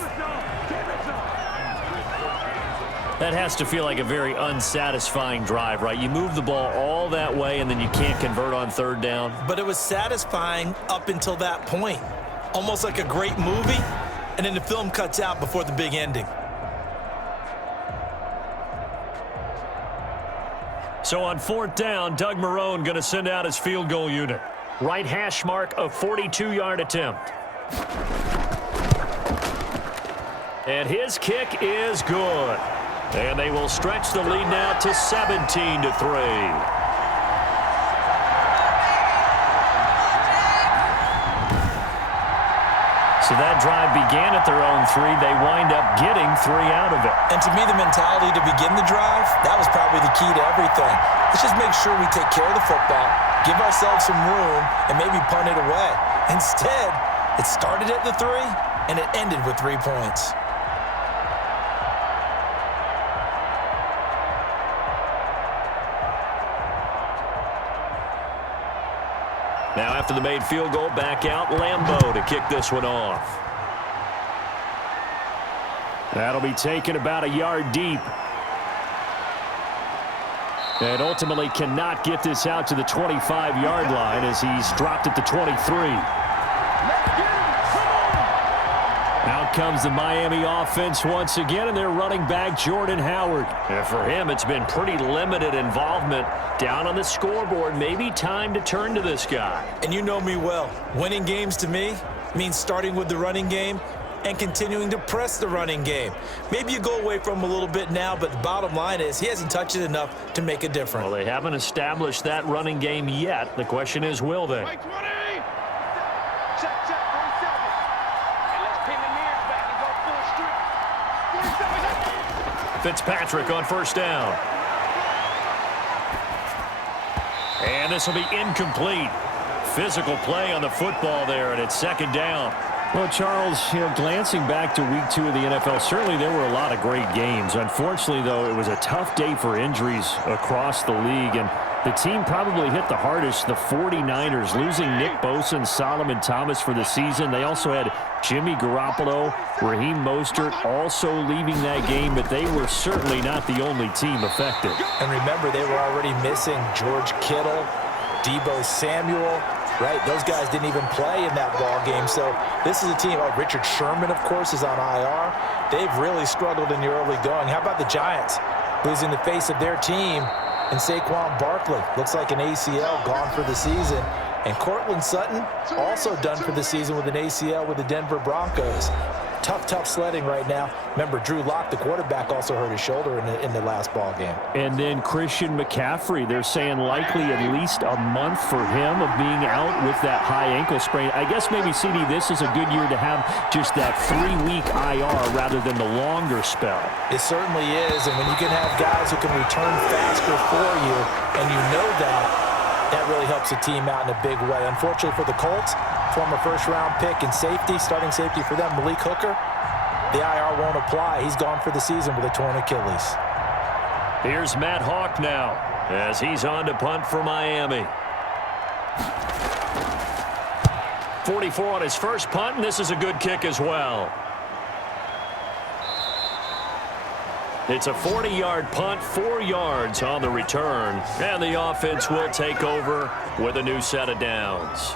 That has to feel like a very unsatisfying drive, right? You move the ball all that way, and then you can't convert on third down. But it was satisfying up until that point. Almost like a great movie, and then the film cuts out before the big ending. So on fourth down, Doug Marrone going to send out his field goal unit. Right hash mark, a 42-yard attempt. And his kick is good. And they will stretch the lead now to 17-3. So that drive began at their own 3. They wind up getting 3 out of it. And to me, the mentality to begin the drive, that was probably the key to everything. Let's just make sure we take care of the football, give ourselves some room, and maybe punt it away. Instead, it started at the 3, and it ended with 3 points. Now after the made field goal, back out Lambeau to kick this one off. That'll be taken about a yard deep. And ultimately cannot get this out to the 25-yard line as he's dropped at the 23. Out comes the Miami offense once again, and their running back, Jordan Howard. And for him, it's been pretty limited involvement down on the scoreboard. Maybe time to turn to this guy. And you know me well. Winning games to me means starting with the running game and continuing to press the running game. Maybe you go away from him a little bit now, but the bottom line is he hasn't touched it enough to make a difference. Well, they haven't established that running game yet. The question is, will they? Fitzpatrick on first down. And this will be incomplete. Physical play on the football there, and it's second down. Well, Charles, glancing back to week 2 of the NFL, certainly there were a lot of great games. Unfortunately, though, it was a tough day for injuries across the league, and the team probably hit the hardest, the 49ers, losing Nick Bosa and Solomon Thomas for the season. They also had Jimmy Garoppolo, Raheem Mostert also leaving that game, but they were certainly not the only team affected. And remember, they were already missing George Kittle, Deebo Samuel, right? Those guys didn't even play in that ball game. So this is a team. Oh, Richard Sherman, of course, is on IR. They've really struggled in the early going. How about the Giants losing the face of their team and Saquon Barkley? Looks like an ACL gone for the season. And Cortland Sutton also done for the season with an ACL with the Denver Broncos. Tough sledding right now. Remember, Drew Lock, the quarterback, also hurt his shoulder in the last ball game. And then Christian McCaffrey, they're saying likely at least a month for him of being out with that high ankle sprain. I guess maybe, CD, this is a good year to have just that 3-week IR rather than the longer spell. It certainly is, and when you can have guys who can return faster for you, and you know that really helps the team out in a big way. Unfortunately for the Colts, former first-round pick and safety, starting safety for them, Malik Hooker, the IR won't apply. He's gone for the season with a torn Achilles. Here's Matt Hawk now as he's on to punt for Miami. 44 on his first punt, and this is a good kick as well. It's a 40-yard punt, 4 yards on the return, and the offense will take over with a new set of downs.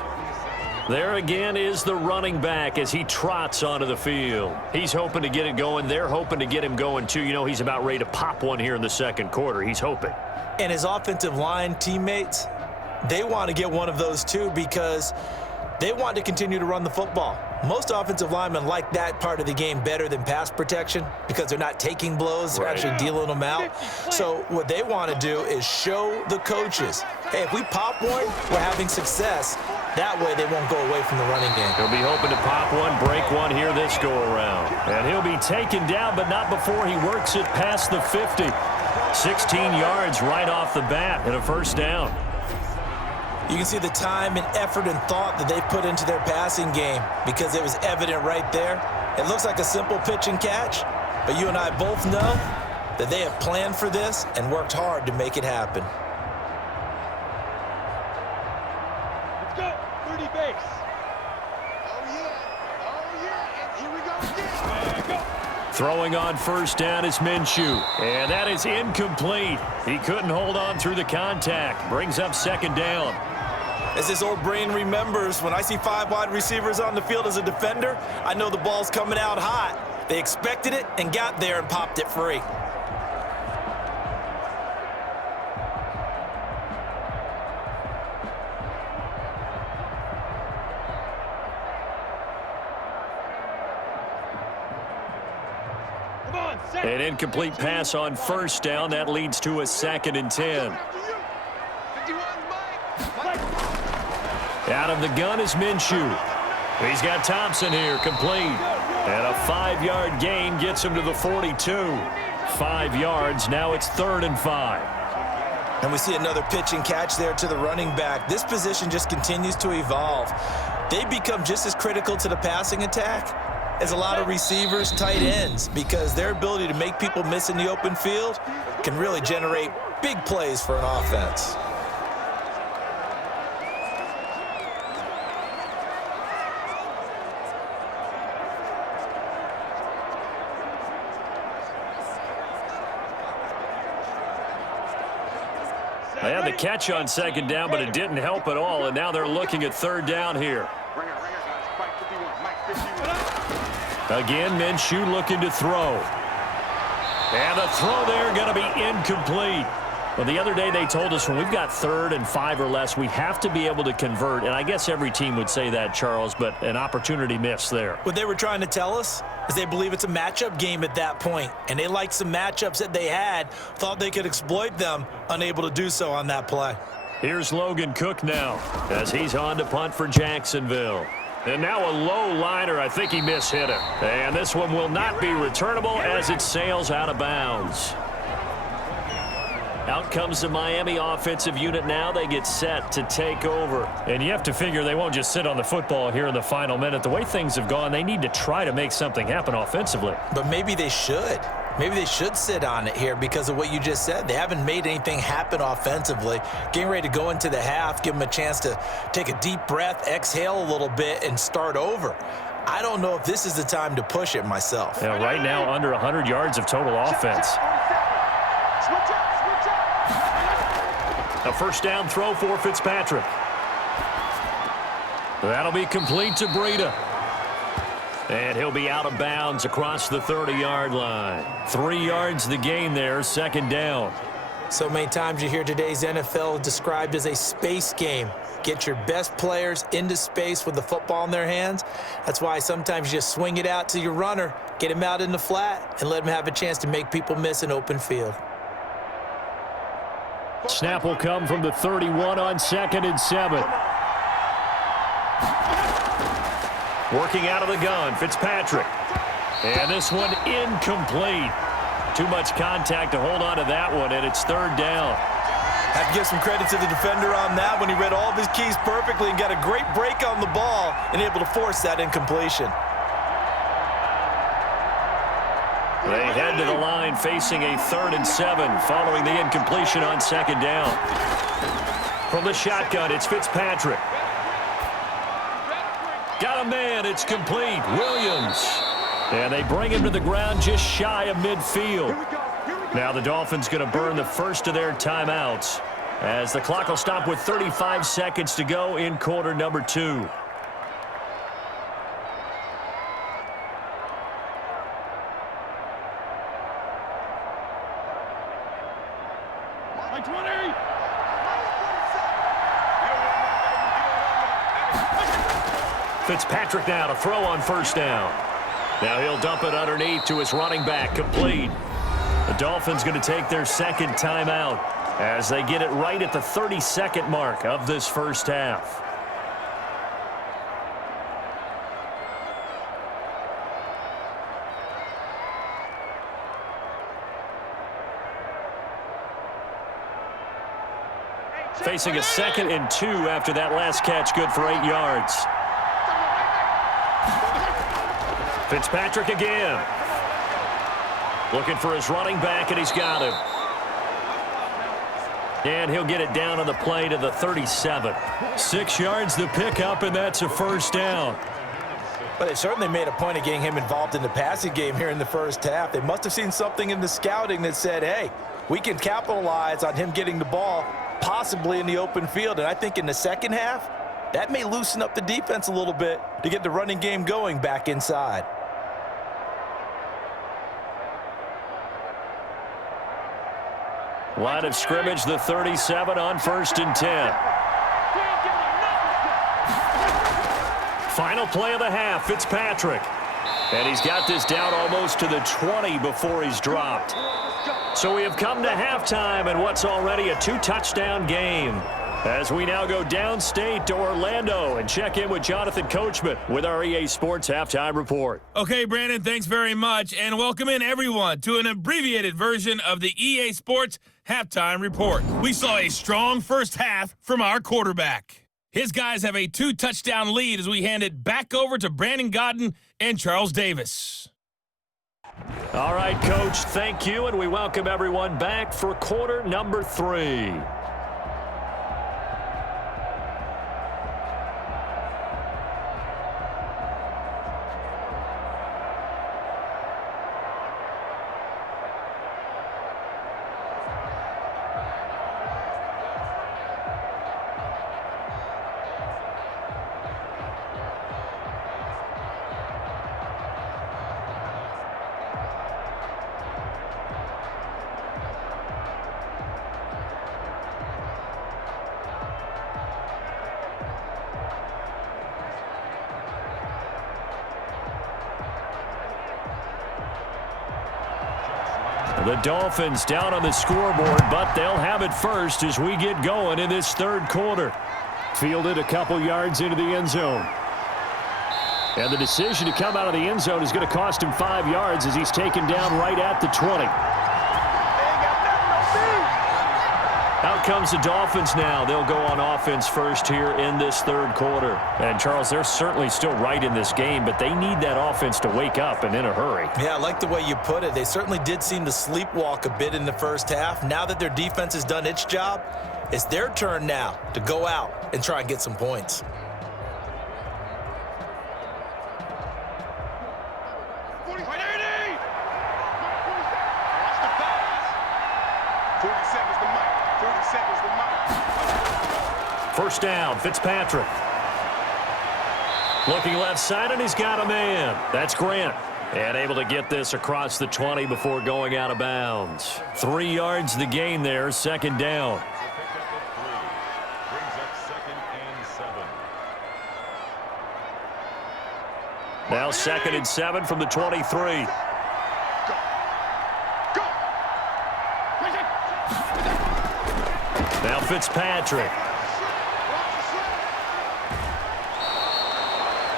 There again is the running back as he trots onto the field. He's hoping to get it going. They're hoping to get him going, too. You know, he's about ready to pop one here in the second quarter. He's hoping. And his offensive line teammates, they want to get one of those, too, because they want to continue to run the football. Most offensive linemen like that part of the game better than pass protection because they're not taking blows. They're actually dealing them out. So what they want to do is show the coaches, hey, if we pop one, we're having success. That way they won't go away from the running game. He'll be hoping to pop one, break one here this go-around. And he'll be taken down, but not before he works it past the 50. 16 yards right off the bat and a first down. You can see the time and effort and thought that they put into their passing game because it was evident right there. It looks like a simple pitch and catch, but you and I both know that they have planned for this and worked hard to make it happen. Let's go. 30 base. Oh, yeah. Oh, yeah. And here we go again. Go. Throwing on first down is Minshew. And that is incomplete. He couldn't hold on through the contact. Brings up second down. As this old brain remembers, when I see 5 wide receivers on the field as a defender, I know the ball's coming out hot. They expected it and got there and popped it free. An incomplete pass on first down. That leads to a 2nd and 10. Out of the gun is Minshew. He's got Thompson here, complete. And a 5-yard gain gets him to the 42. 5 yards, now it's 3rd and 5. And we see another pitch and catch there to the running back. This position just continues to evolve. They become just as critical to the passing attack as a lot of receivers, tight ends, because their ability to make people miss in the open field can really generate big plays for an offense. They had the catch on second down, but it didn't help at all, and now they're looking at third down here. Again, Minshew looking to throw. And the throw there going to be incomplete. Well, the other day they told us when we've got 3rd and 5 or less, we have to be able to convert. And I guess every team would say that, Charles, but an opportunity missed there. What they were trying to tell us is they believe it's a matchup game at that point, and they liked some matchups that they had, thought they could exploit them, unable to do so on that play. Here's Logan Cook now as he's on to punt for Jacksonville. And now a low liner. I think he mishit it. And this one will not be returnable as it sails out of bounds. Out comes the Miami offensive unit now. They get set to take over. And you have to figure they won't just sit on the football here in the final minute. The way things have gone, they need to try to make something happen offensively. But maybe they should. Maybe they should sit on it here because of what you just said. They haven't made anything happen offensively. Getting ready to go into the half, give them a chance to take a deep breath, exhale a little bit, and start over. I don't know if this is the time to push it myself. Yeah, right now under 100 yards of total offense. A first down throw for Fitzpatrick. That'll be complete to Breida. And he'll be out of bounds across the 30-yard line. 3 yards the gain there, 2nd down. So many times you hear today's NFL described as a space game. Get your best players into space with the football in their hands. That's why sometimes you just swing it out to your runner, get him out in the flat, and let him have a chance to make people miss an open field. Snap will come from the 31 on 2nd and 7. Working out of the gun, Fitzpatrick. And this one incomplete. Too much contact to hold on to that one, and it's 3rd down. Have to give some credit to the defender on that when he read all of his keys perfectly and got a great break on the ball and able to force that incompletion. They head to the line facing a 3rd and 7 following the incompletion on 2nd down. From the shotgun, it's Fitzpatrick. Got a man, it's complete. Williams. And they bring him to the ground just shy of midfield. Now the Dolphins going to burn the first of their timeouts as the clock will stop with 35 seconds to go in quarter number 2. Fitzpatrick now to throw on first down. Now he'll dump it underneath to his running back, complete. The Dolphins going to take their 2nd timeout as they get it right at the 30-second mark of this first half. Facing a 2nd and 2 after that last catch, good for 8 yards. Fitzpatrick again. Looking for his running back, and he's got him. And he'll get it down on the play to the 37. 6 yards the pickup, and that's a first down. But they certainly made a point of getting him involved in the passing game here in the first half. They must have seen something in the scouting that said, hey, we can capitalize on him getting the ball possibly in the open field. And I think in the second half, that may loosen up the defense a little bit to get the running game going back inside. Line of scrimmage, the 37 on 1st and 10. Final play of the half, Fitzpatrick. And he's got this down almost to the 20 before he's dropped. So we have come to halftime in what's already a 2-touchdown game. As we now go downstate to Orlando and check in with Jonathan Coachman with our EA Sports Halftime Report. Okay, Brandon, thanks very much, and welcome in everyone to an abbreviated version of the EA Sports Halftime Report. We saw a strong first half from our quarterback. His guys have a 2-touchdown lead as we hand it back over to Brandon Godden and Charles Davis. All right, Coach, thank you, and we welcome everyone back for quarter number 3. The Dolphins down on the scoreboard, but they'll have it first as we get going in this third quarter. Fielded a couple yards into the end zone. And the decision to come out of the end zone is going to cost him 5 yards as he's taken down right at the 20. Out comes the Dolphins now. They'll go on offense first here in this third quarter. And, Charles, they're certainly still right in this game, but they need that offense to wake up and in a hurry. Yeah, I like the way you put it. They certainly did seem to sleepwalk a bit in the first half. Now that their defense has done its job, it's their turn now to go out and try and get some points. First down, Fitzpatrick. Looking left side, and he's got a man. That's Grant. And able to get this across the 20 before going out of bounds. 3 yards the gain there, second down. Now 2nd and 7 from the 23. Now Fitzpatrick.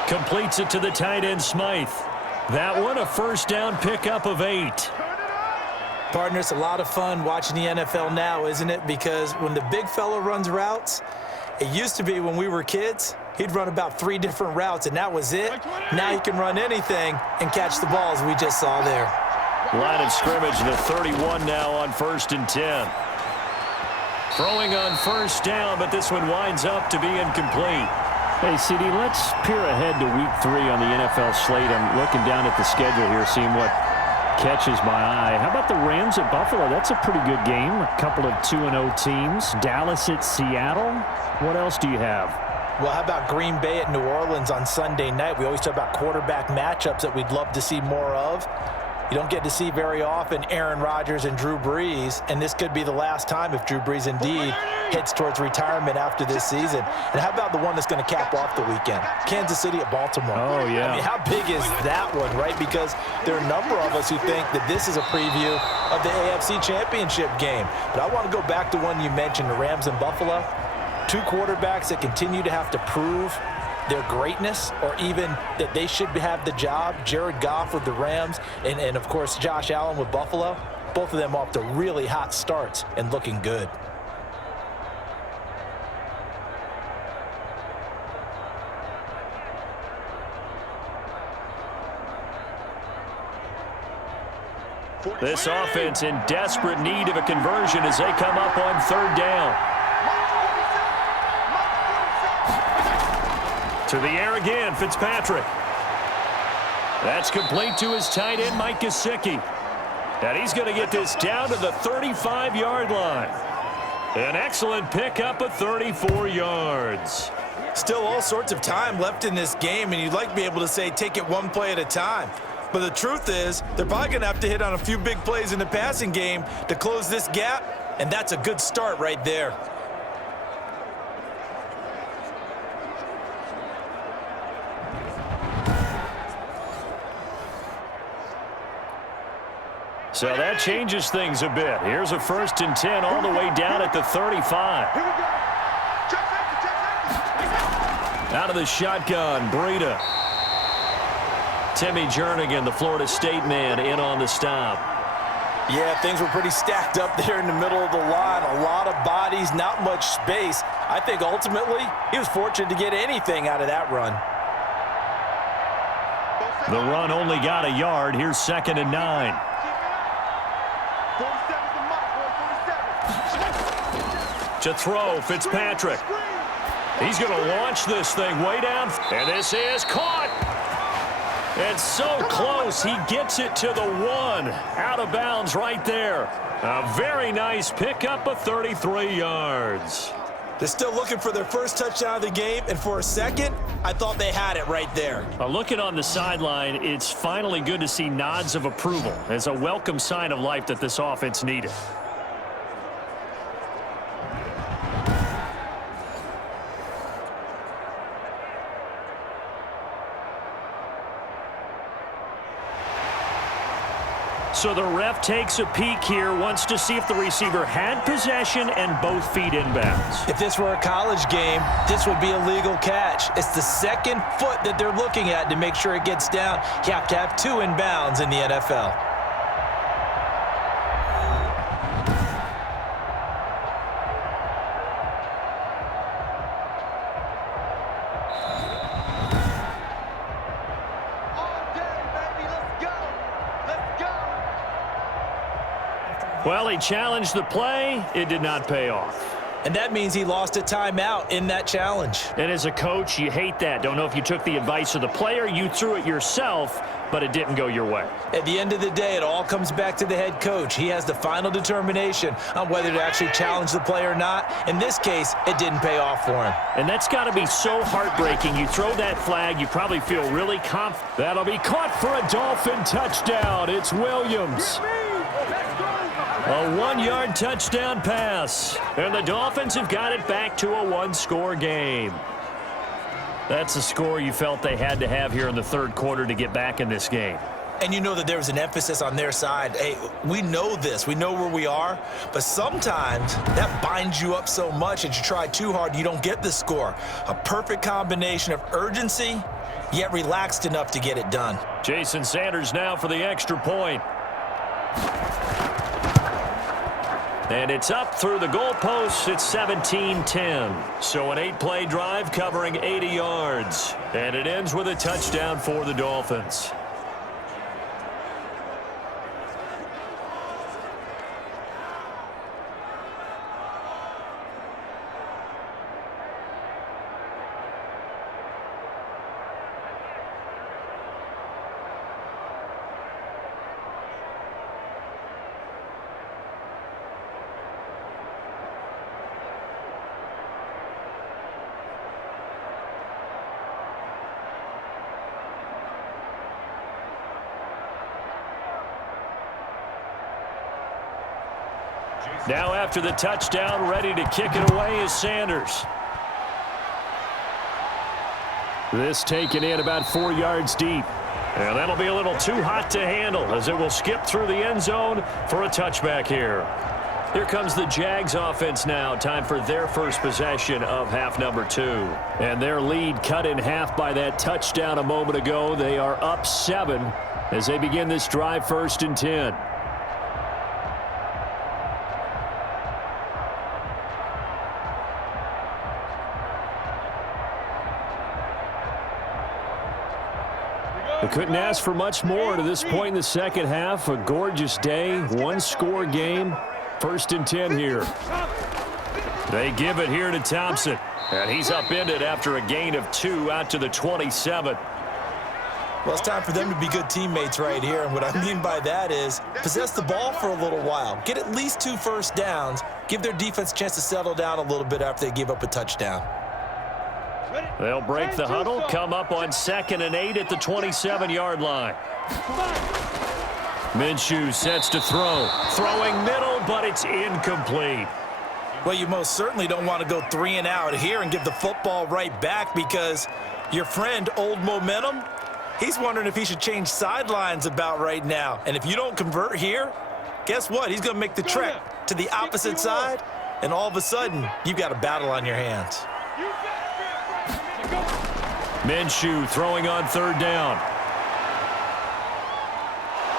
Completes it to the tight end, Smythe. That one, a first down pickup of 8. Partner, it's a lot of fun watching the NFL now, isn't it? Because when the big fella runs routes, it used to be when we were kids, he'd run about 3 different routes, and that was it. Now he can run anything and catch the balls we just saw there. Line of scrimmage, the 31 now on 1st and 10. Throwing on first down, but this one winds up to be incomplete. Hey, CD, let's peer ahead to Week 3 on the NFL slate. I'm looking down at the schedule here, seeing what catches my eye. How about the Rams at Buffalo? That's a pretty good game. A couple of 2-0 teams. Dallas at Seattle. What else do you have? Well, how about Green Bay at New Orleans on Sunday night? We always talk about quarterback matchups that we'd love to see more of. You don't get to see very often Aaron Rodgers and Drew Brees, and this could be the last time if Drew Brees indeed heads towards retirement after this season. And how about the one that's going to cap off the weekend? Kansas City at Baltimore. Oh, yeah. I mean, how big is that one, right? Because there are a number of us who think that this is a preview of the AFC Championship game. But I want to go back to one you mentioned, the Rams and Buffalo. 2 quarterbacks that continue to have to prove their greatness or even that they should have the job. Jared Goff with the Rams and of course, Josh Allen with Buffalo. Both of them off to really hot starts and looking good. This offense in desperate need of a conversion as they come up on third down. To the air again, Fitzpatrick. That's complete to his tight end, Mike Gesicki. And he's going to get this down to the 35-yard line. An excellent pickup of 34 yards. Still all sorts of time left in this game, and you'd like to be able to say take it one play at a time. But the truth is, they're probably going to have to hit on a few big plays in the passing game to close this gap, and that's a good start right there. So that changes things a bit. Here's a 1st and 10 all the way down at the 35. Out of the shotgun, Breida. Timmy Jernigan, the Florida State man, in on the stop. Yeah, things were pretty stacked up there in the middle of the line. A lot of bodies, not much space. I think ultimately he was fortunate to get anything out of that run. The run only got a yard. Here's 2nd and 9. To throw, Fitzpatrick. He's going to launch this thing way down. And this is caught. And so close, he gets it to the 1. Out of bounds right there. A very nice pickup of 33 yards. They're still looking for their first touchdown of the game, and for a second, I thought they had it right there. Looking on the sideline, it's finally good to see nods of approval. It's a welcome sign of life that this offense needed. So the ref takes a peek here, wants to see if the receiver had possession and both feet inbounds. If this were a college game, this would be a legal catch. It's the second foot that they're looking at to make sure it gets down. You have to have 2 inbounds in the NFL. Well, he challenged the play. It did not pay off. And that means he lost a timeout in that challenge. And as a coach, you hate that. Don't know if you took the advice of the player. You threw it yourself, but it didn't go your way. At the end of the day, it all comes back to the head coach. He has the final determination on whether to actually challenge the play or not. In this case, it didn't pay off for him. And that's got to be so heartbreaking. You throw that flag, you probably feel really confident. That'll be caught for a Dolphin touchdown. It's Williams. A 1-yard touchdown pass. And the Dolphins have got it back to a 1-score game. That's a score you felt they had to have here in the third quarter to get back in this game. And you know that there was an emphasis on their side. Hey, we know this. We know where we are. But sometimes that binds you up so much that you try too hard, you don't get the score. A perfect combination of urgency, yet relaxed enough to get it done. Jason Sanders now for the extra point. And it's up through the goalposts. It's 17-10. So an 8-play drive covering 80 yards. And it ends with a touchdown for the Dolphins. Now after the touchdown, ready to kick it away is Sanders. This taken in about 4 yards deep. And that'll be a little too hot to handle as it will skip through the end zone for a touchback here. Here comes the Jags offense now. Time for their first possession of half number 2. And their lead cut in half by that touchdown a moment ago. They are up 7 as they begin this drive 1st and 10. I couldn't ask for much more to this point in the second half. A gorgeous day, one-score game. 1st and 10 here. They give it here to Thompson. And he's upended after a gain of 2 out to the 27. Well, it's time for them to be good teammates right here. And what I mean by that is possess the ball for a little while. Get at least 2 first downs. Give their defense a chance to settle down a little bit after they give up a touchdown. They'll break the huddle, come up on 2nd and 8 at the 27-yard line. Minshew sets to throw. Throwing middle, but it's incomplete. Well, you most certainly don't want to go 3 and out here and give the football right back, because your friend, Old Momentum, he's wondering if he should change sidelines about right now. And if you don't convert here, guess what? He's going to make the trek to the opposite side, and all of a sudden, you've got a battle on your hands. Minshew throwing on 3rd down.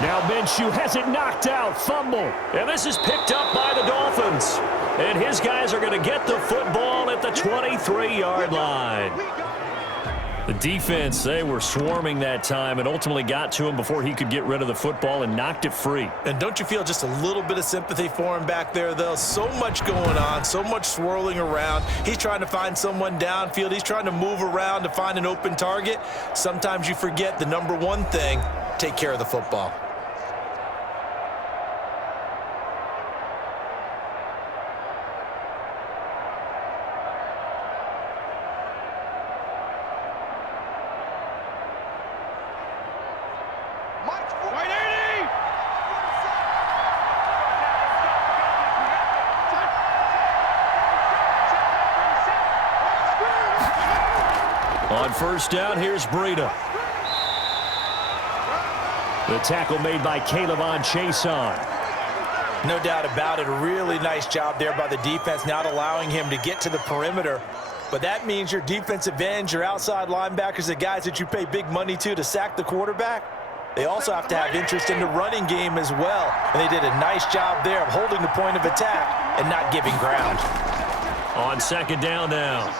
Now Minshew has it knocked out. Fumble. And this is picked up by the Dolphins. And his guys are going to get the football at the 23-yard line. The defense, they were swarming that time and ultimately got to him before he could get rid of the football and knocked it free. And don't you feel just a little bit of sympathy for him back there, though? So much going on, so much swirling around. He's trying to find someone downfield. He's trying to move around to find an open target. Sometimes you forget the number one thing: take care of the football. On 1st down, here's Breida. The tackle made by Caleb Chason. No doubt about it. A really nice job there by the defense, not allowing him to get to the perimeter. But that means your defensive ends, your outside linebackers, the guys that you pay big money to sack the quarterback, they also have to have interest in the running game as well. And they did a nice job there of holding the point of attack and not giving ground. On 2nd down now,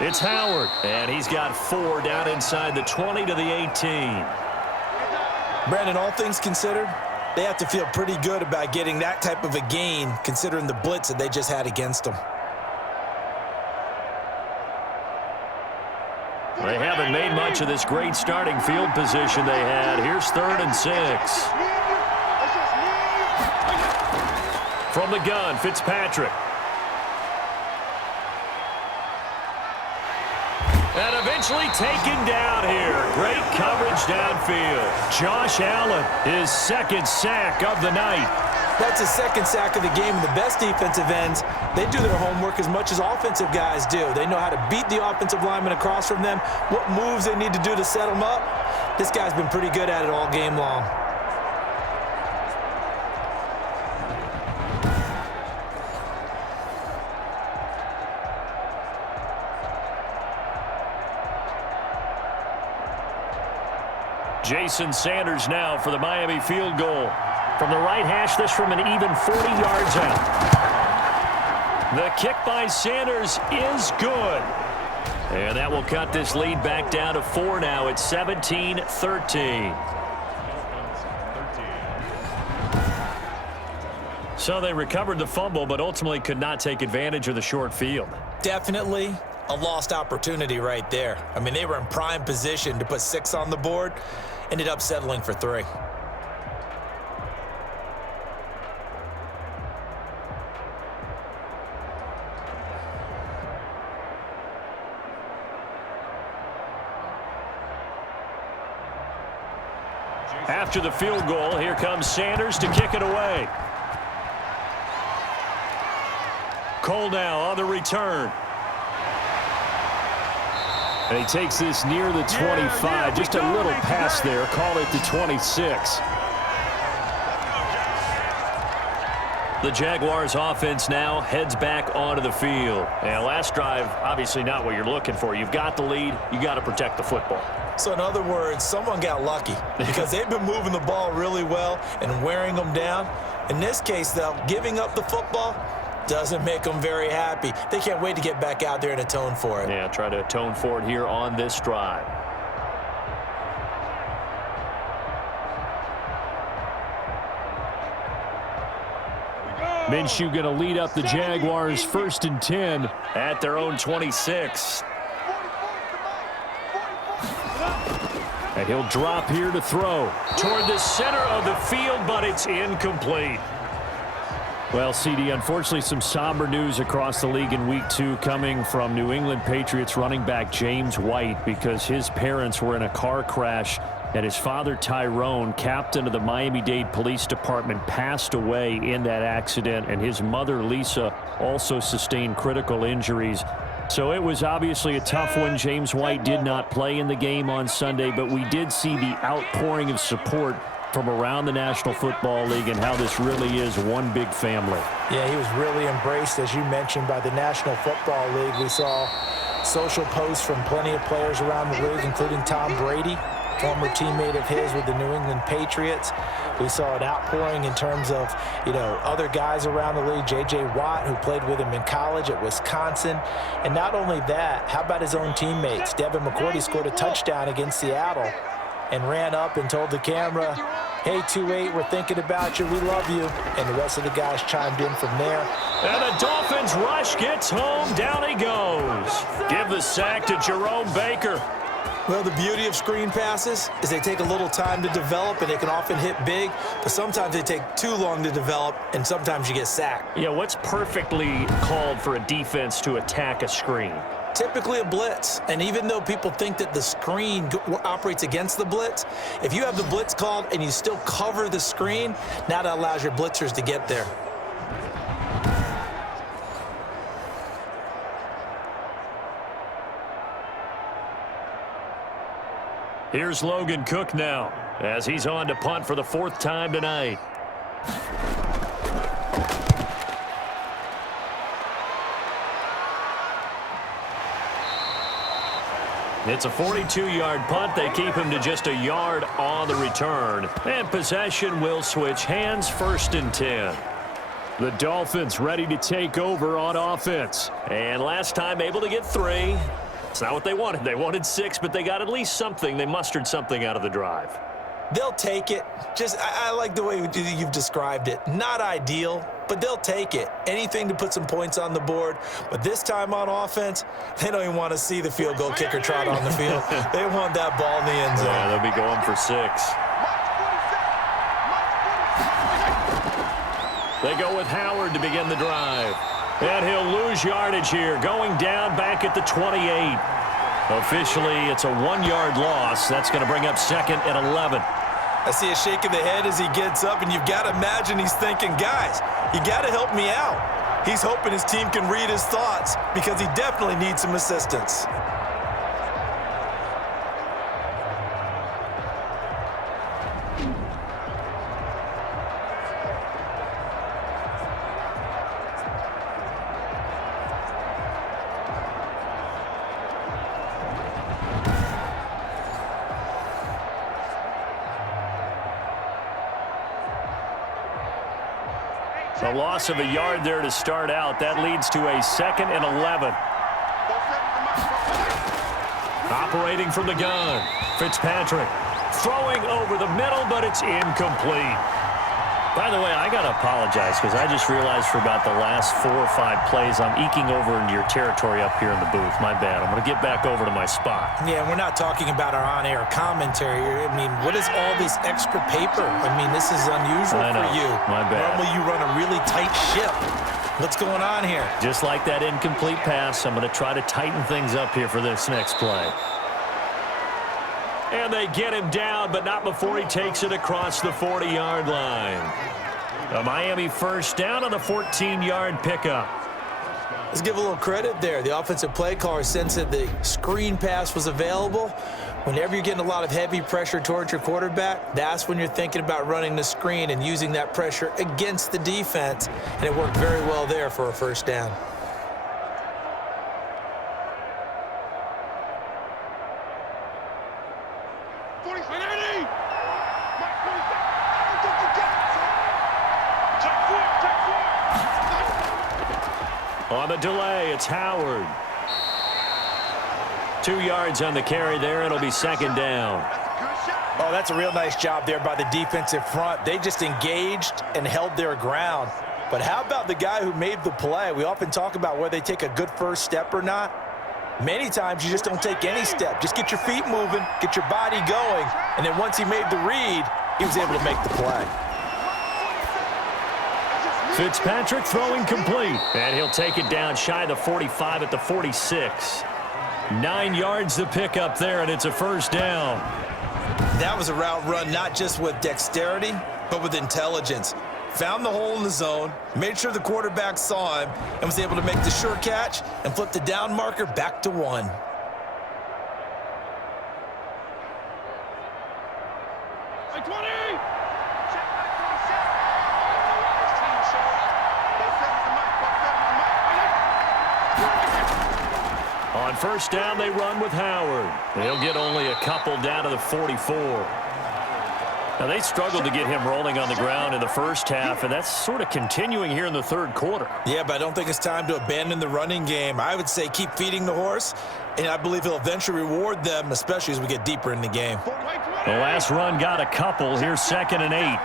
it's Howard, and he's got 4 down inside the 20 to the 18. Brandon, all things considered, they have to feel pretty good about getting that type of a gain, considering the blitz that they just had against them. They haven't made much of this great starting field position they had. Here's 3rd and 6. From the gun, Fitzpatrick. And eventually taken down here. Great coverage downfield. Josh Allen, his 2nd sack of the night. That's his 2nd sack of the game. And the best defensive ends, they do their homework as much as offensive guys do. They know how to beat the offensive lineman across from them, what moves they need to do to set them up. This guy's been pretty good at it all game long. Jason Sanders now for the Miami field goal. From the right hash, this from an even 40 yards out. The kick by Sanders is good. And that will cut this lead back down to 4 now. It's 17-13. So they recovered the fumble, but ultimately could not take advantage of the short field. Definitely a lost opportunity right there. I mean, they were in prime position to put 6 on the board, ended up settling for 3. After the field goal, here comes Sanders to kick it away. Cole now on the return. And he takes this near the 25. Just a little pass there. Call it the 26. The Jaguars offense now heads back onto the field. And last drive, obviously not what you're looking for. You've got the lead. You got to protect the football. So in other words, someone got lucky because they've been moving the ball really well and wearing them down. In this case, though, giving up the football doesn't make them very happy. They can't wait to get back out there and atone for it. Yeah, try to atone for it here on this drive. Minshew going to lead up the Jaguars 1st and 10 at their own 26. And he'll drop here to throw toward the center of the field, but it's incomplete. Well, CD, unfortunately, some somber news across the league in Week 2 coming from New England Patriots running back James White because his parents were in a car crash and his father, Tyrone, captain of the Miami-Dade Police Department, passed away in that accident, and his mother, Lisa, also sustained critical injuries. So it was obviously a tough one. James White did not play in the game on Sunday, but we did see the outpouring of support from around the National Football League and how this really is one big family. Yeah, he was really embraced, as you mentioned, by the National Football League. We saw social posts from plenty of players around the league, including Tom Brady, former teammate of his with the New England Patriots. We saw an outpouring in terms of, other guys around the league. J.J. Watt, who played with him in college at Wisconsin. And not only that, how about his own teammates? Devin McCourty scored a touchdown against Seattle and ran up and told the camera, "Hey, 2-8, we're thinking about you. We love you." And the rest of the guys chimed in from there. And the Dolphins rush gets home. Down he goes. Give the sack to Jerome Baker. Well, the beauty of screen passes is they take a little time to develop, and they can often hit big, but sometimes they take too long to develop, and sometimes you get sacked. Yeah, what's perfectly called for a defense to attack a screen? Typically a blitz, and even though people think that the screen operates against the blitz, if you have the blitz called and you still cover the screen, now that allows your blitzers to get there. Here's Logan Cook now as he's on to punt for the 4th time tonight. It's a 42-yard punt. They keep him to just a yard on the return. And possession will switch hands, 1st and 10. The Dolphins ready to take over on offense. And last time able to get 3. It's not what they wanted. They wanted 6, but they got at least something. They mustered something out of the drive. They'll take it. I like the way you've described it. Not ideal, but they'll take it. Anything to put some points on the board. But this time on offense, they don't even want to see the field goal kicker trot on the field. They want that ball in the end zone. Yeah, they'll be going for 6. They go with Howard to begin the drive. And he'll lose yardage here, going down back at the 28. Officially, it's a 1-yard loss. That's going to bring up 2nd and 11. I see a shake of the head as he gets up, and you've got to imagine he's thinking, guys, you got to help me out. He's hoping his team can read his thoughts because he definitely needs some assistance. A loss of a yard there to start out. That leads to a 2nd and 11. Operating from the gun. Fitzpatrick throwing over the middle, but it's incomplete. By the way, I got to apologize because I just realized for about the last 4 or 5 plays, I'm eking over into your territory up here in the booth. My bad. I'm going to get back over to my spot. Yeah, we're not talking about our on-air commentary. I mean, what is all this extra paper? I mean, this is unusual for you. My bad. Normally you run a really tight ship. What's going on here? Just like that incomplete pass, I'm going to try to tighten things up here for this next play. And they get him down, but not before he takes it across the 40-yard line. A Miami 1st down on the 14-yard pickup. Let's give a little credit there. The offensive play caller sensed that the screen pass was available. Whenever you're getting a lot of heavy pressure towards your quarterback, that's when you're thinking about running the screen and using that pressure against the defense. And it worked very well there for a 1st down. On the delay, it's Howard. 2 yards on the carry there. It'll be 2nd down. Oh, that's a real nice job there by the defensive front. They just engaged and held their ground. But how about the guy who made the play? We often talk about whether they take a good first step or not. Many times you just don't take any step. Just get your feet moving, get your body going, and then once he made the read, he was able to make the play. Fitzpatrick throwing complete, and he'll take it down shy of the 45 at the 46. 9 yards to pick up there, and it's a first down. That was a route run not just with dexterity, but with intelligence. Found the hole in the zone, made sure the quarterback saw him, and was able to make the sure catch and flip the down marker back to 1. On first down, they run with Howard. They'll get only a couple down to the 44. Now, they struggled to get him rolling on the ground in the first half, and that's sort of continuing here in the third quarter. Yeah, but I don't think it's time to abandon the running game. I would say keep feeding the horse, and I believe he'll eventually reward them, especially as we get deeper in the game. The last run got a couple. Here's 2nd and 8.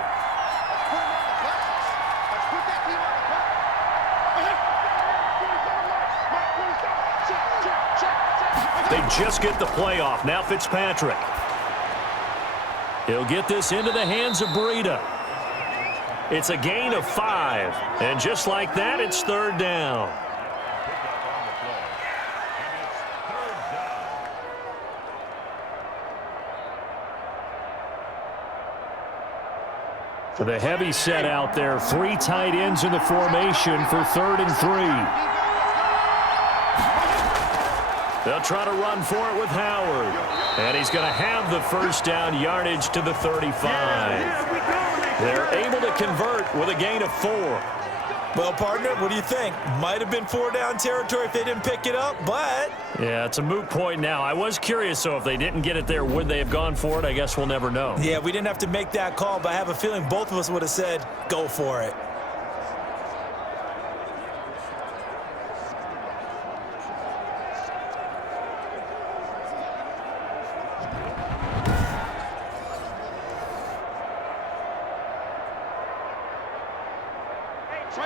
They just get the play off. Now Fitzpatrick. He'll get this into the hands of Breida. It's a gain of 5. And just like that, it's 3rd down. The heavy set out there. 3 tight ends in the formation for 3rd and 3. They'll try to run for it with Howard. And he's going to have the first down yardage to the 35. They're able to convert with a gain of 4. Well, partner, what do you think? Might have been 4-down territory if they didn't pick it up, but... Yeah, it's a moot point now. I was curious, so if they didn't get it there, would they have gone for it? I guess we'll never know. Yeah, we didn't have to make that call, but I have a feeling both of us would have said, go for it.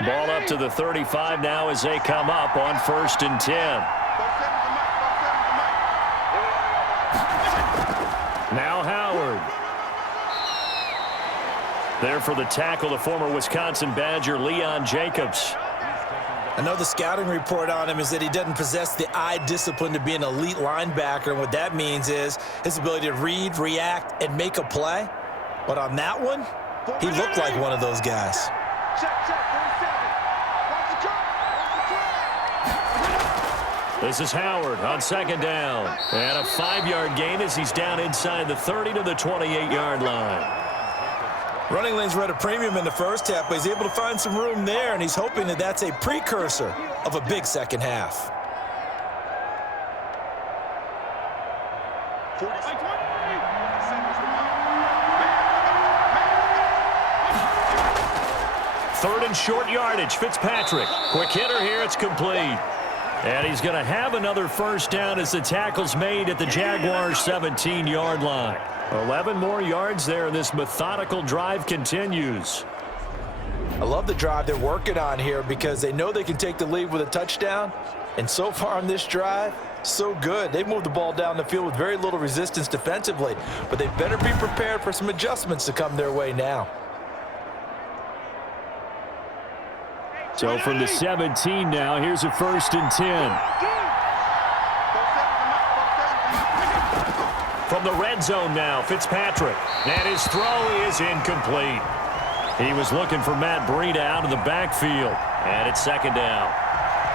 Ball up to the 35 now as they come up on 1st and 10. Now Howard. There for the tackle, the former Wisconsin Badger, Leon Jacobs. I know the scouting report on him is that he doesn't possess the eye discipline to be an elite linebacker, and what that means is his ability to read, react, and make a play. But on that one, he looked like one of those guys. This is Howard on 2nd down. And a 5-yard gain as he's down inside the 30 to the 28-yard line. Running lanes were at a premium in the first half, but he's able to find some room there, and he's hoping that that's a precursor of a big second half. Third and short yardage, Fitzpatrick. Quick hitter here, it's complete. And he's going to have another first down as the tackle's made at the Jaguars' 17-yard line. 11 more yards there, and this methodical drive continues. I love the drive they're working on here because they know they can take the lead with a touchdown. And so far on this drive, so good. They moved the ball down the field with very little resistance defensively, but they better be prepared for some adjustments to come their way now. So from the 17 now, here's a 1st and 10. From the red zone now, Fitzpatrick. And his throw is incomplete. He was looking for Matt Breida out of the backfield. And it's 2nd down.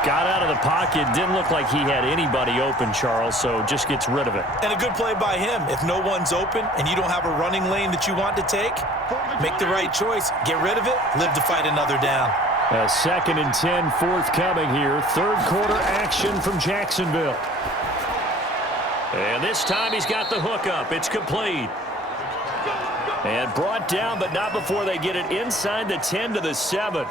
Got out of the pocket. Didn't look like he had anybody open, Charles, so just gets rid of it. And a good play by him. If no one's open and you don't have a running lane that you want to take, make the right choice. Get rid of it. Live to fight another down. A 2nd and 10 forthcoming here. 3rd quarter action from Jacksonville. And this time he's got the hook up. It's complete. And brought down, but not before they get it inside the 10 to the 7.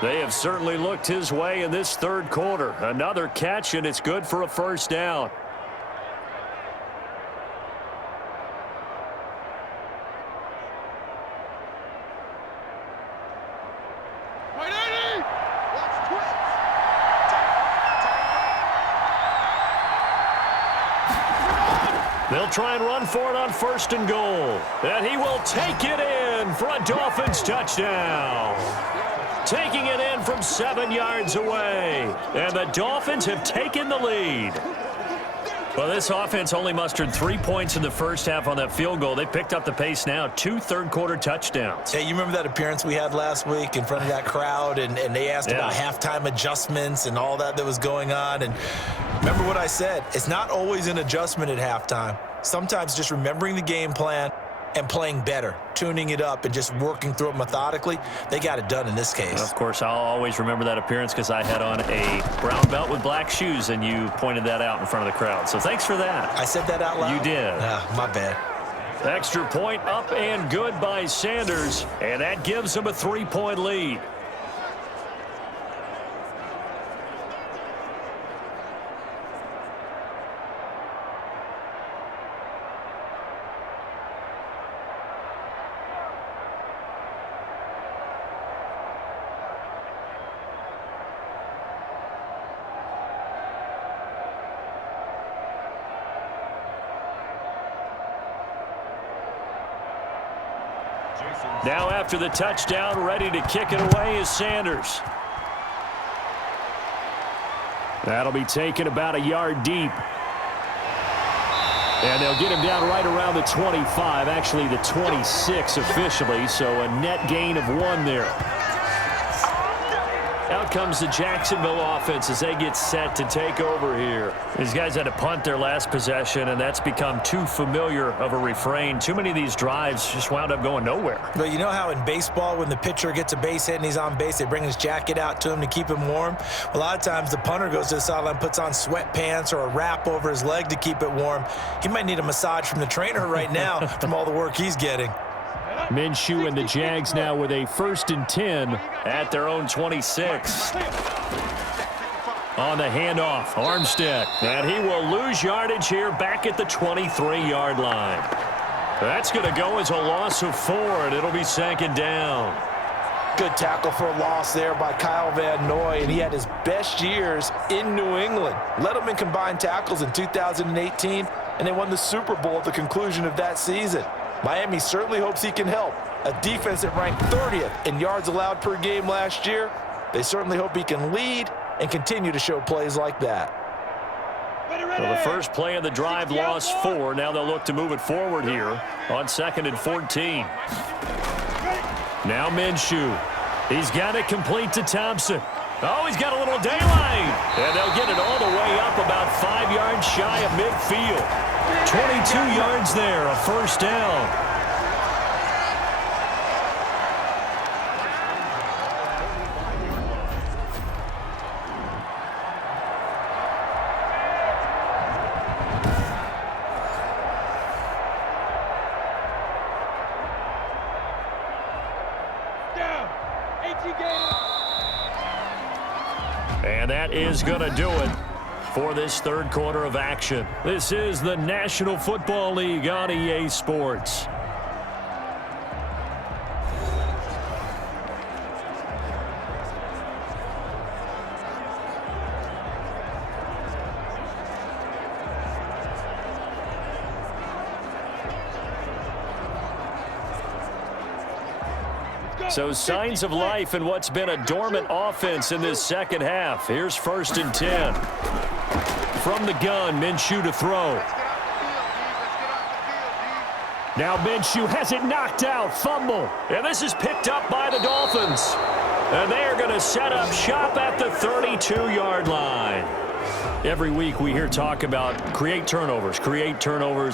They have certainly looked his way in this 3rd quarter. Another catch, and it's good for a first down. They'll try and run for it on 1st and goal. And he will take it in for a Dolphins touchdown. Taking it in from 7 yards away. And the Dolphins have taken the lead. Well, this offense only mustered 3 points in the first half on that field goal. They picked up the pace now, 2 third-quarter touchdowns. Hey, you remember that appearance we had last week in front of that crowd, and they asked about halftime adjustments and all that was going on. And remember what I said, it's not always an adjustment at halftime. Sometimes just remembering the game plan and playing better, tuning it up and just working through it methodically. They got it done in this case. Of course, I'll always remember that appearance because I had on a brown belt with black shoes, and you pointed that out in front of the crowd. So thanks for that. I said that out loud? You did. My bad. Extra point up and good by Sanders, and that gives him a 3-point lead. Now after the touchdown, ready to kick it away is Sanders. That'll be taken about a yard deep. And they'll get him down right around the 25, actually the 26 officially, so a net gain of 1 there. Out comes the Jacksonville offense as they get set to take over here. These guys had to punt their last possession, and that's become too familiar of a refrain. Too many of these drives just wound up going nowhere. But you know how in baseball, when the pitcher gets a base hit and he's on base, they bring his jacket out to him to keep him warm? A lot of times the punter goes to the sideline, puts on sweatpants or a wrap over his leg to keep it warm. He might need a massage from the trainer right now from all the work he's getting. Minshew and the Jags now with a 1st and 10 at their own 26. On the handoff, Armstead. And he will lose yardage here back at the 23-yard line. That's going to go as a loss of 4, and it'll be 2nd down. Good tackle for a loss there by Kyle Van Noy, and he had his best years in New England. Led them in combined tackles in 2018, and they won the Super Bowl at the conclusion of that season. Miami certainly hopes he can help. A defense that ranked 30th in yards allowed per game last year. They certainly hope he can lead and continue to show plays like that. Well, the first play of the drive lost 4. Now they'll look to move it forward here on 2nd and 14. Now Minshew. He's got it complete to Thompson. Oh, he's got a little daylight. And they'll get it all the way up about 5 yards shy of midfield. 22 yards there, a 1st down. And that is going to do it for this 3rd quarter of action. This is the National Football League on EA Sports. So signs of life in what's been a dormant offense in this 2nd half. Here's 1st and 10. From the gun, Minshew to throw. Now Minshew has it knocked out, fumble. And this is picked up by the Dolphins. And they are going to set up shop at the 32-yard line. Every week we hear talk about create turnovers.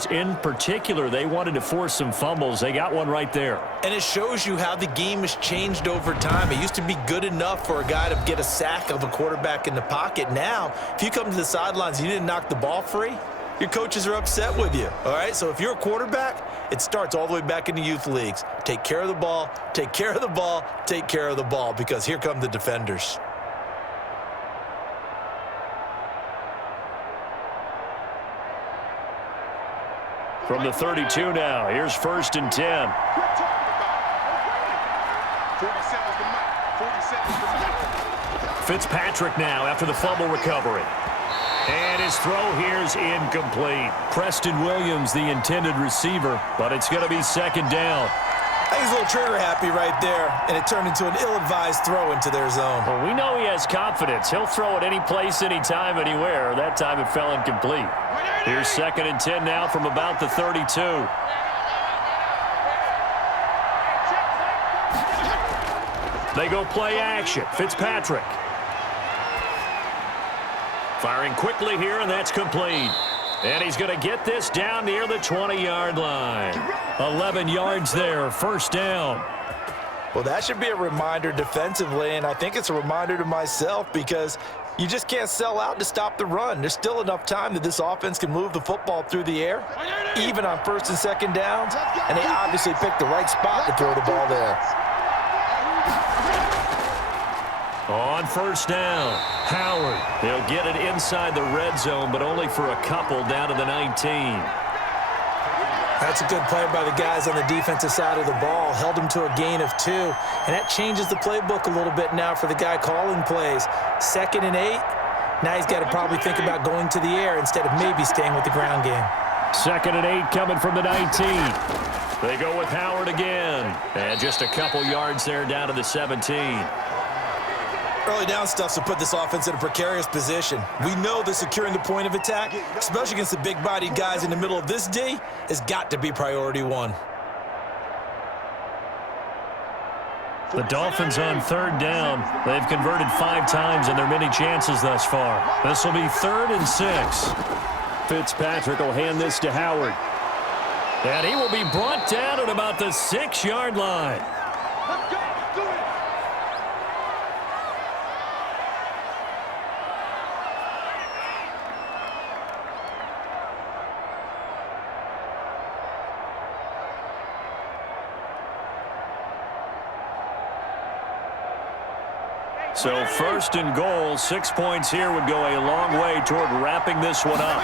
In particular, they wanted to force some fumbles. They got one right there. And it shows you how the game has changed over time. It used to be good enough for a guy to get a sack of a quarterback in the pocket. Now, if you come to the sidelines and you didn't knock the ball free, your coaches are upset with you. All right? So if you're a quarterback, it starts all the way back in the youth leagues. Take care of the ball, take care of the ball, take care of the ball, because here come the defenders. From the 32 now, here's 1st and 10. Fitzpatrick now after the fumble recovery. And his throw here's incomplete. Preston Williams, the intended receiver, but it's going to be second down. I think he's a little trigger happy right there, and it turned into an ill-advised throw into their zone. Well, we know he has confidence. He'll throw it any place, anytime, anywhere. That time it fell incomplete. Here's 2nd and 10 now from about the 32. They go play action. Fitzpatrick. Firing quickly here, and that's complete. And he's going to get this down near the 20-yard line. 11 yards there, first down. Well, that should be a reminder defensively, and I think it's a reminder to myself because you just can't sell out to stop the run. There's still enough time that this offense can move the football through the air, even on 1st and 2nd downs, and they obviously picked the right spot to throw the ball there. On 1st down, Howard. He'll get it inside the red zone, but only for a couple down to the 19. That's a good play by the guys on the defensive side of the ball. Held them to a gain of 2, and that changes the playbook a little bit now for the guy calling plays. 2nd and 8. Now he's got to probably think about going to the air instead of maybe staying with the ground game. 2nd and 8 coming from the 19. They go with Howard again. And just a couple yards there down to the 17. Early down stuff to put this offense in a precarious position. We know that securing the point of attack, especially against the big-bodied guys in the middle of this D, has got to be priority 1. The Dolphins on 3rd down. They've converted 5 times in their many chances thus far. This will be 3rd and 6. Fitzpatrick will hand this to Howard. And he will be brought down at about the 6-yard line. Let's go. Do it. So 1st and goal, 6 points here would go a long way toward wrapping this one up.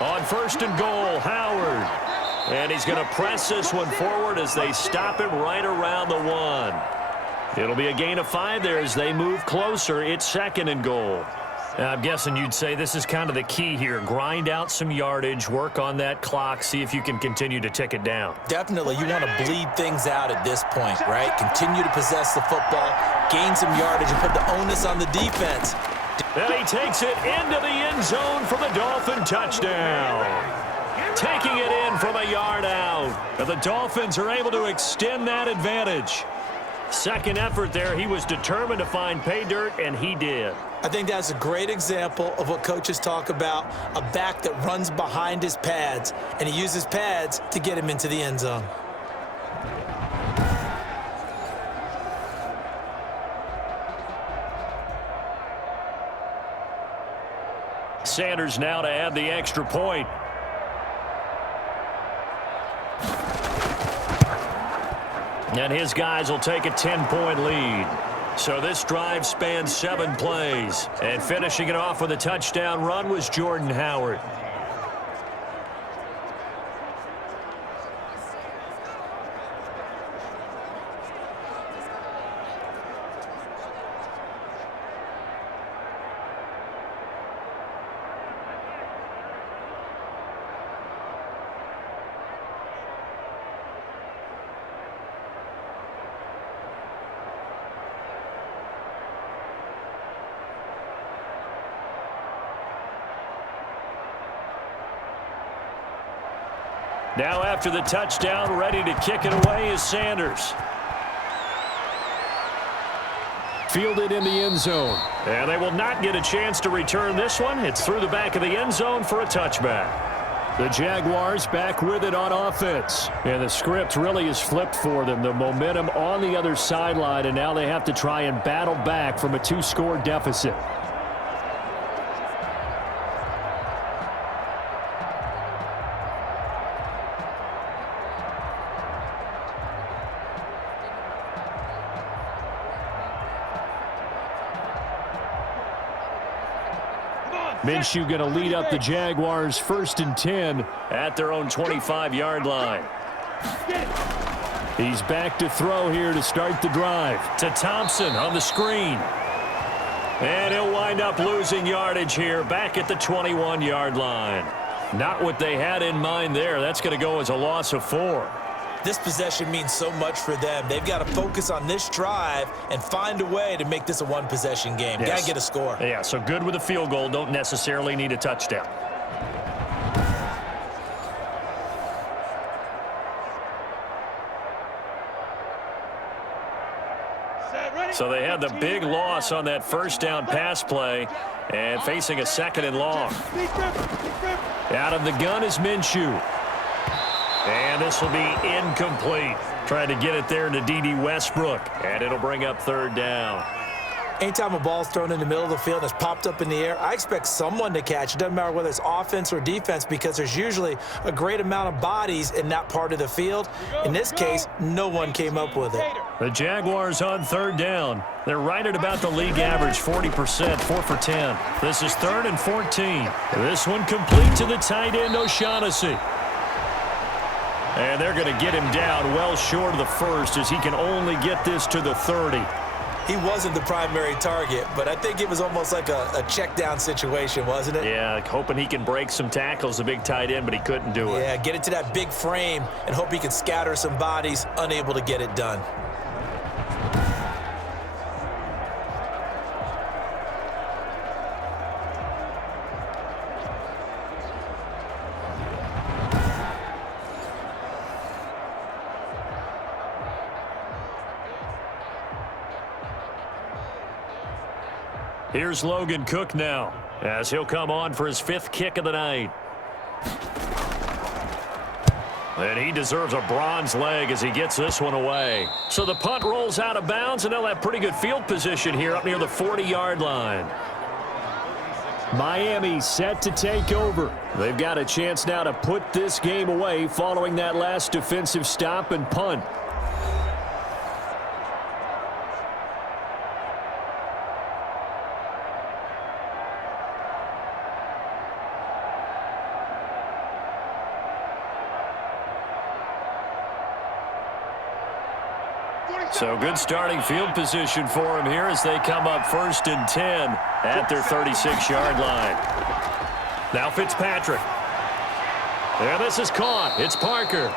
On 1st and goal, Howard. And he's going to press this one forward as they stop him right around the 1. It'll be a gain of 5 there as they move closer. It's 2nd and goal. I'm guessing you'd say this is kind of the key here. Grind out some yardage, work on that clock, see if you can continue to tick it down. Definitely, you want to bleed things out at this point, right? Continue to possess the football, gain some yardage, and put the onus on the defense. And he takes it into the end zone for the Dolphin touchdown. Taking it in from a yard out. And the Dolphins are able to extend that advantage. Second effort there. He was determined to find pay dirt, and he did. I think that's a great example of what coaches talk about, a back that runs behind his pads, and he uses pads to get him into the end zone. Sanders now to add the extra point. And his guys will take a 10-point lead. So this drive spans 7 plays. And finishing it off with a touchdown run was Jordan Howard. Now after the touchdown, ready to kick it away is Sanders. Fielded in the end zone. And they will not get a chance to return this one. It's through the back of the end zone for a touchback. The Jaguars back with it on offense. And the script really is flipped for them. The momentum on the other sideline, and now they have to try and battle back from a 2-score deficit. Minshew going to lead up the Jaguars 1st and 10 at their own 25-yard line. He's back to throw here to start the drive. To Thompson on the screen. And he'll wind up losing yardage here back at the 21-yard line. Not what they had in mind there. That's going to go as a loss of 4. This possession means so much for them. They've got to focus on this drive and find a way to make this a one-possession game. Yes. Got to get a score. Yeah, so good with a field goal. Don't necessarily need a touchdown. So they had the big loss on that first down pass play and facing a 2nd and long. Out of the gun is Minshew. And this will be incomplete. Trying to get it there to D.D. Westbrook. And it'll bring up 3rd down. Anytime a ball's thrown in the middle of the field and it's popped up in the air, I expect someone to catch. It doesn't matter whether it's offense or defense because there's usually a great amount of bodies in that part of the field. In this case, no one came up with it. The Jaguars on 3rd down. They're right at about the league average, 40%, 4 for 10. This is 3rd and 14. This one complete to the tight end, O'Shaughnessy. And they're going to get him down well short of the first as he can only get this to the 30. He wasn't the primary target, but I think it was almost like a check down situation, wasn't it? Yeah, hoping he can break some tackles, the big tight end, but he couldn't do it. Yeah, get it to that big frame and hope he can scatter some bodies, unable to get it done. Here's Logan Cook now as he'll come on for his 5th kick of the night. And he deserves a bronze leg as he gets this one away. So the punt rolls out of bounds, and they'll have pretty good field position here up near the 40-yard line. Miami set to take over. They've got a chance now to put this game away following that last defensive stop and punt. So good starting field position for him here as they come up 1st and 10 at their 36-yard line. Now Fitzpatrick. And this is caught. It's Parker.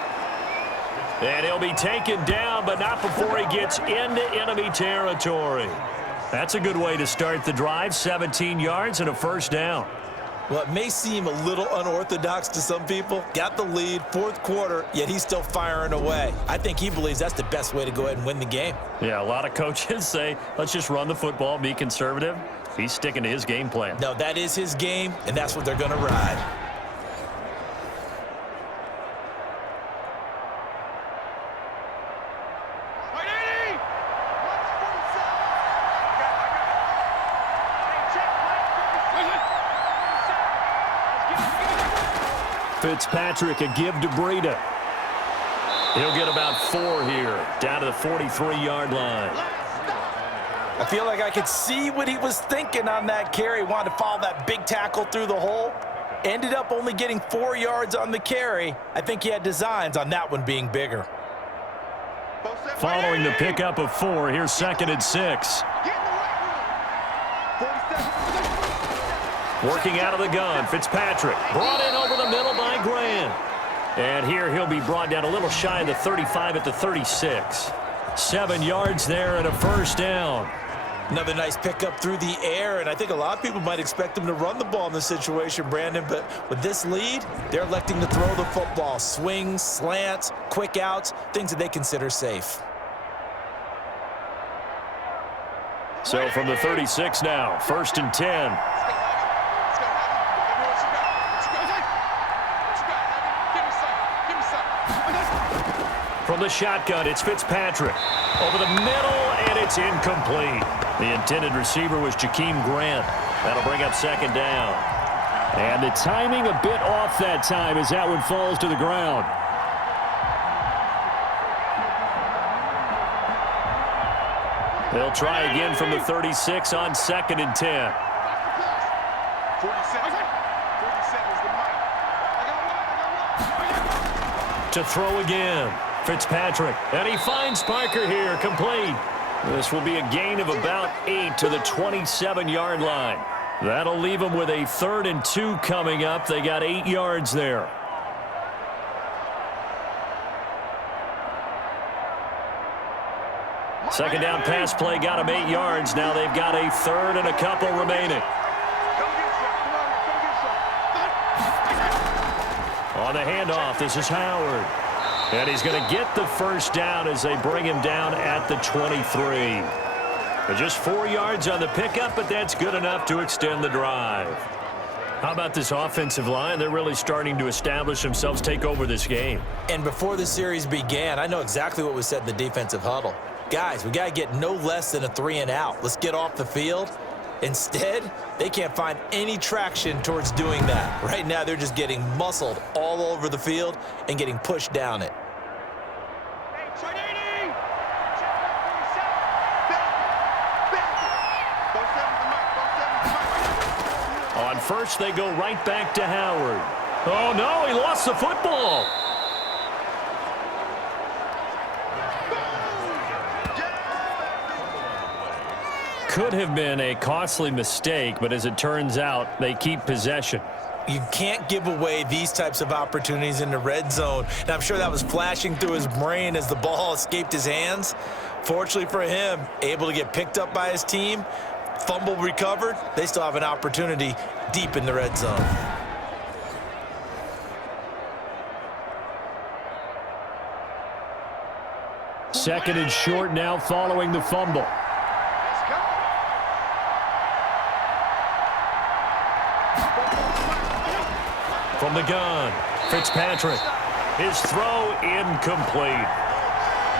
And he'll be taken down, but not before he gets into enemy territory. That's a good way to start the drive. 17 yards and a 1st down. Well, it may seem a little unorthodox to some people. Got the lead, 4th quarter, yet he's still firing away. I think he believes that's the best way to go ahead and win the game. Yeah, a lot of coaches say, let's just run the football, be conservative. He's sticking to his game plan. No, that is his game, and that's what they're going to ride. Fitzpatrick, a give to Breida. He'll get about 4 here, down to the 43-yard line. I feel like I could see what he was thinking on that carry. Wanted to follow that big tackle through the hole. Ended up only getting 4 yards on the carry. I think he had designs on that one being bigger. Following the pickup of 4, here's 2nd and 6. Working out of the gun, Fitzpatrick. Brought in over the middle by Grant. And here he'll be brought down a little shy of the 35 at the 36. 7 yards there and a 1st down. Another nice pickup through the air, and I think a lot of people might expect him to run the ball in this situation, Brandon, but with this lead, they're electing to throw the football. Swings, slants, quick outs, things that they consider safe. So from the 36 now, 1st and 10. From the shotgun, it's Fitzpatrick. Over the middle, and it's incomplete. The intended receiver was Jakeem Grant. That'll bring up 2nd down. And the timing a bit off that time as that one falls to the ground. They'll try again from the 36 on 2nd and 10. 47 is the mark. To throw again. Fitzpatrick, and he finds Parker here, complete. This will be a gain of about 8 to the 27-yard line. That'll leave them with a 3rd and 2 coming up. They got 8 yards there. Second down pass play got them 8 yards. Now they've got a 3rd and a couple remaining. On the handoff, this is Howard. And he's going to get the first down as they bring him down at the 23. Just 4 yards on the pickup, but that's good enough to extend the drive. How about this offensive line? They're really starting to establish themselves, take over this game. And before the series began, I know exactly what was said in the defensive huddle. Guys, we got to get no less than a 3 and out. Let's get off the field. Instead, they can't find any traction towards doing that. Right now, they're just getting muscled all over the field and getting pushed down it. On first, they go right back to Howard. Oh, no, he lost the football. Could have been a costly mistake, but as it turns out, they keep possession. You can't give away these types of opportunities in the red zone. And I'm sure that was flashing through his brain as the ball escaped his hands. Fortunately for him, able to get picked up by his team, fumble recovered. They still have an opportunity deep in the red zone. Second and short now following the fumble. From the gun, Fitzpatrick. His throw incomplete.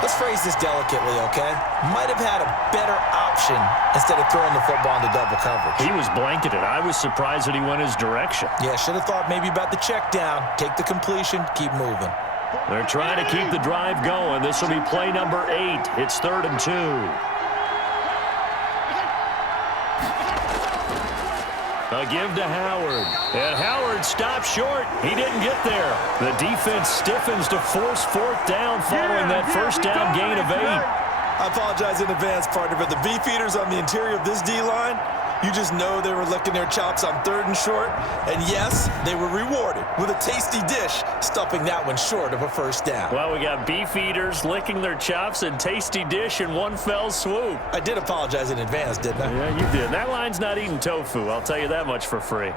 Let's phrase this delicately, okay? Might have had a better option instead of throwing the football into double coverage. He was blanketed. I was surprised that he went his direction. Yeah, should have thought maybe about the check down. Take the completion, keep moving. They're trying to keep the drive going. This will be play number 8. It's 3rd and 2. A give to Howard. And Howard stopped short. He didn't get there. The defense stiffens to force 4th down following that first down gain of 8. I apologize in advance, partner, but the beefeaters on the interior of this D-line, you just know they were licking their chops on 3rd and short. And yes, they were rewarded with a tasty dish, stuffing that one short of a first down. Well, we got beefeaters licking their chops and tasty dish in one fell swoop. I did apologize in advance, didn't I? Yeah, you did. That line's not eating tofu. I'll tell you that much for free.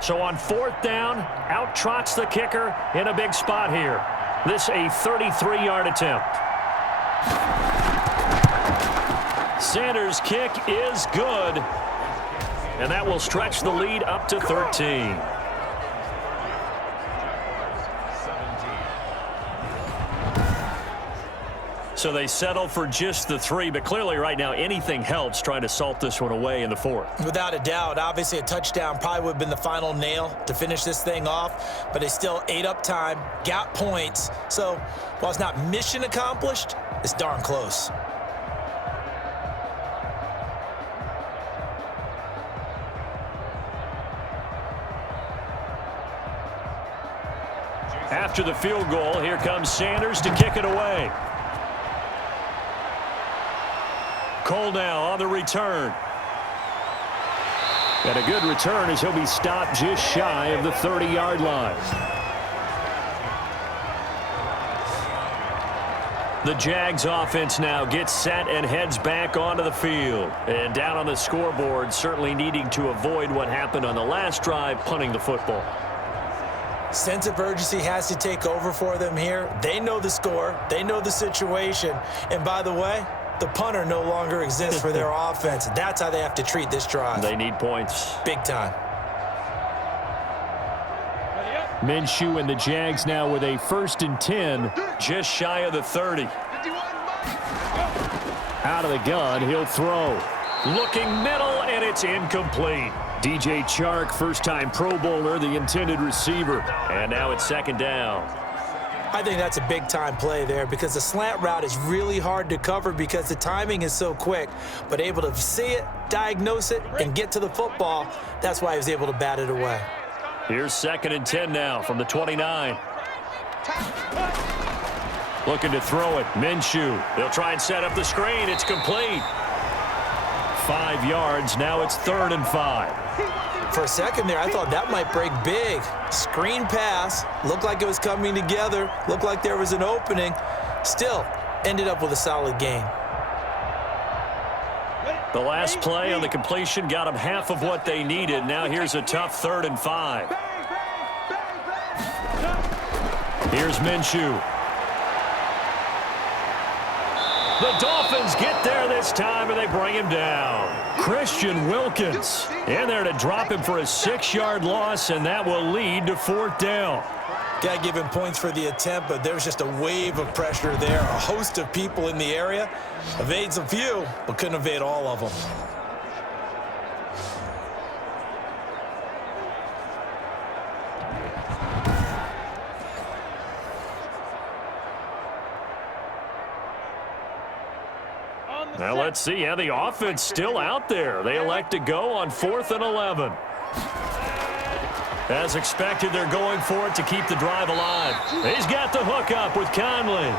So on 4th down, out trots the kicker in a big spot here. This a 33-yard attempt. Sanders' kick is good, and that will stretch the lead up to 13. So they settle for just the 3, but clearly right now anything helps trying to salt this one away in the 4th. Without a doubt, obviously a touchdown probably would have been the final nail to finish this thing off, but they still ate up time, got points. So while it's not mission accomplished, it's darn close. After the field goal, here comes Sanders to kick it away. Cole now on the return. And a good return as he'll be stopped just shy of the 30-yard line. The Jags offense now gets set and heads back onto the field. And down on the scoreboard, certainly needing to avoid what happened on the last drive, punting the football. Sense of urgency has to take over for them here. They know the score. They know the situation. And by the way, the punter no longer exists for their offense. That's how they have to treat this drive. They need points. Big time. Minshew and the Jags now with a 1st and 10, just shy of the 30. Out of the gun, he'll throw. Looking middle, and it's incomplete. DJ Chark, first-time Pro Bowler, the intended receiver. And now it's 2nd down. I think that's a big-time play there because the slant route is really hard to cover because the timing is so quick. But able to see it, diagnose it, and get to the football, that's why he was able to bat it away. Here's 2nd and 10 now from the 29. Looking to throw it. Minshew. They'll try and set up the screen. It's complete. 5 yards. Now it's 3rd and 5. For a second there, I thought that might break big. Screen pass. Looked like it was coming together. Looked like there was an opening. Still, ended up with a solid gain. The last play on the completion got them half of what they needed. Now here's a tough 3rd and 5. Here's Minshew. The Dolphins get there this time, and they bring him down. Christian Wilkins in there to drop him for a 6-yard loss, and that will lead to 4th down. Got to give him points for the attempt, but there's just a wave of pressure there. A host of people in the area. Evades a few, but couldn't evade all of them. Now let's see how the offense still out there. They elect to go on 4th and 11. As expected, they're going for it to keep the drive alive. He's got the hook up with Conley.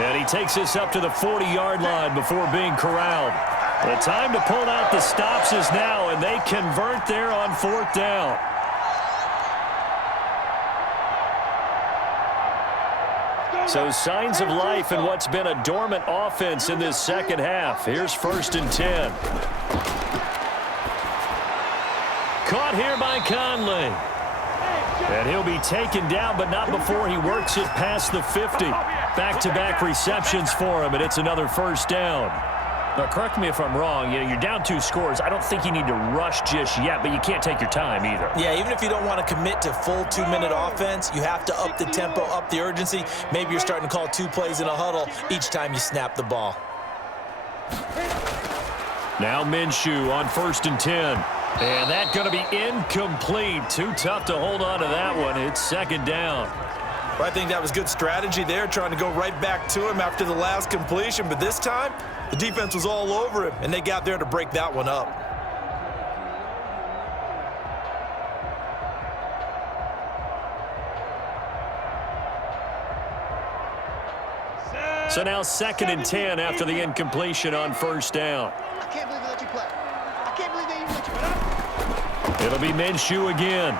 And he takes this up to the 40-yard line before being corralled. The time to pull out the stops is now, and they convert there on 4th down. So signs of life in what's been a dormant offense in this second half. Here's 1st and 10. Caught here by Conley. And he'll be taken down, but not before he works it past the 50. Back-to-back receptions for him, and it's another 1st down. Now, correct me if I'm wrong. You're down 2 scores. I don't think you need to rush just yet, but you can't take your time either. Yeah, even if you don't want to commit to full 2-minute offense, you have to up the tempo, up the urgency. Maybe you're starting to call 2 plays in a huddle each time you snap the ball. Now Minshew on 1st and 10. And that's going to be incomplete. Too tough to hold on to that one. It's 2nd down. Well, I think that was good strategy there, trying to go right back to him after the last completion. But this time, the defense was all over him, and they got there to break that one up. So now 2nd and 10 after the incompletion on 1st down. I can't believe they let you play. I can't believe they even let you play. It'll be Minshew again.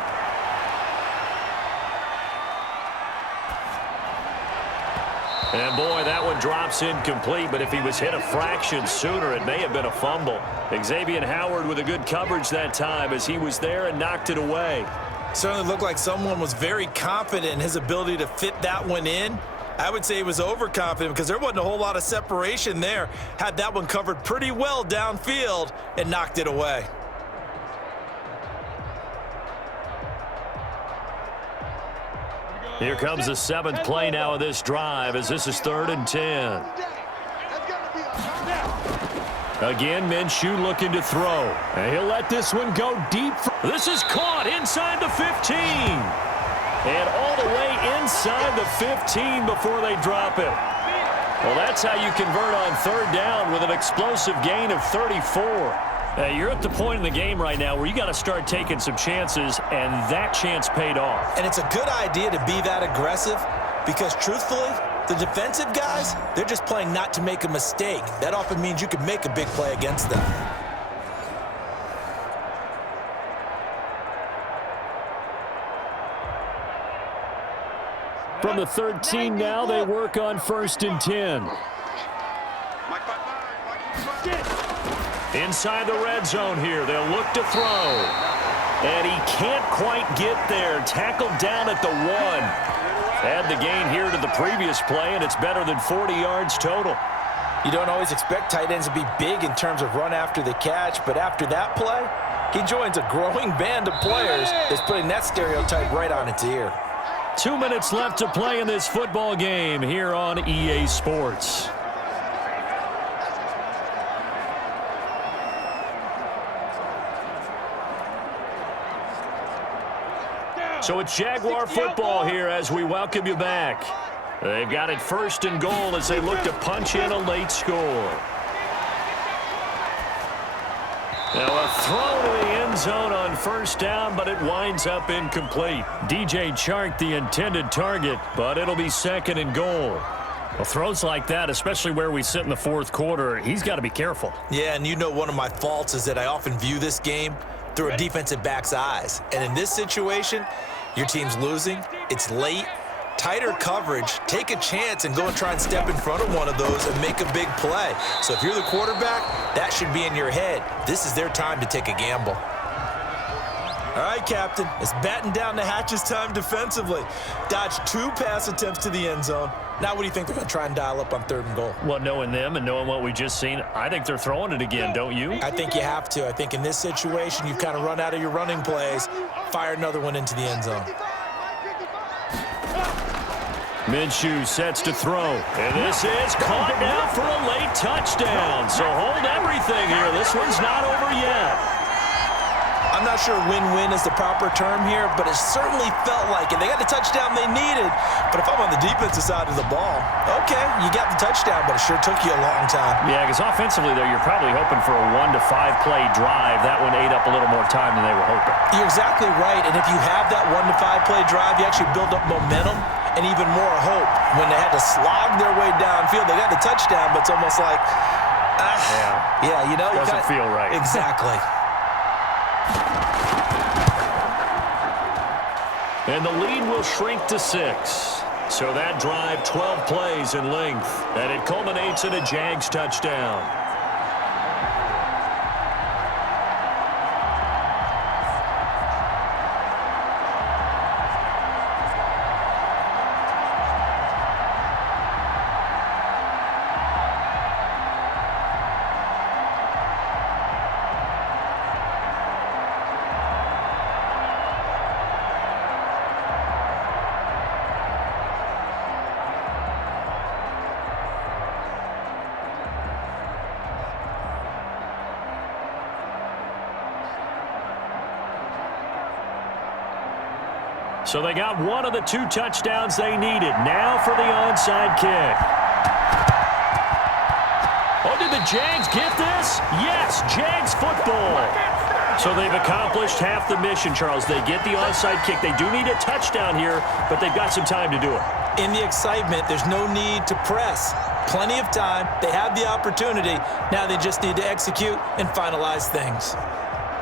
And boy, that one drops incomplete, but if he was hit a fraction sooner, it may have been a fumble. Xavier Howard with a good coverage that time as he was there and knocked it away. Certainly looked like someone was very confident in his ability to fit that one in. I would say he was overconfident because there wasn't a whole lot of separation there. Had that one covered pretty well downfield and knocked it away. Here comes the 7th play now of this drive as this is 3rd and 10. Again, Minshew looking to throw. And he'll let this one go deep. This is caught inside the 15. And all the way inside the 15 before they drop it. Well, that's how you convert on 3rd down with an explosive gain of 34. You're at the point in the game right now where you got to start taking some chances, and that chance paid off. And it's a good idea to be that aggressive because, truthfully, the defensive guys, they're just playing not to make a mistake. That often means you can make a big play against them. From the 13 now, they work on 1st and 10. Inside the red zone here, they'll look to throw. And he can't quite get there. Tackled down at the 1. Add the gain here to the previous play, and it's better than 40 yards total. You don't always expect tight ends to be big in terms of run after the catch, but after that play, he joins a growing band of players that's putting that stereotype right on its ear. 2 minutes left to play in this football game here on EA Sports. So it's Jaguar football here as we welcome you back. They've got it 1st and goal as they look to punch in a late score. Now a throw to the end zone on 1st down, but it winds up incomplete. DJ Chark the intended target, but it'll be 2nd and goal. Well, throws like that, especially where we sit in the fourth quarter, he's got to be careful. Yeah, and you know one of my faults is that I often view this game through a defensive back's eyes. And in this situation, your team's losing, it's late, tighter coverage, take a chance and go and try and step in front of one of those and make a big play. So if you're the quarterback, that should be in your head. This is their time to take a gamble. All right, Captain, it's batten down the hatches time defensively. Dodged 2 pass attempts to the end zone. Now what do you think they're going to try and dial up on 3rd and goal? Well, knowing them and knowing what we just seen, I think they're throwing it again, don't you? I think you have to. I think in this situation, you've kind of run out of your running plays. Fire another one into the end zone. Minshew sets to throw. And this is caught now for a late touchdown. So hold everything here. This one's not over yet. I'm not sure win-win is the proper term here, but it certainly felt like it. They got the touchdown they needed, but if I'm on the defensive side of the ball, okay, you got the touchdown, but it sure took you a long time. Yeah, because offensively, though, you're probably hoping for a 1 to 5 play drive. That one ate up a little more time than they were hoping. You're exactly right, and if you have that 1 to 5 play drive, you actually build up momentum and even more hope. When they had to slog their way downfield, they got the touchdown, but it's almost like, you know. Doesn't feel right. Exactly. And the lead will shrink to 6. So that drive, 12 plays in length. And it culminates in a Jags touchdown. So they got one of the 2 touchdowns they needed. Now for the onside kick. Oh, did the Jags get this? Yes, Jags football. So they've accomplished half the mission, Charles. They get the onside kick. They do need a touchdown here, but they've got some time to do it. In the excitement, there's no need to press. Plenty of time. They have the opportunity. Now they just need to execute and finalize things.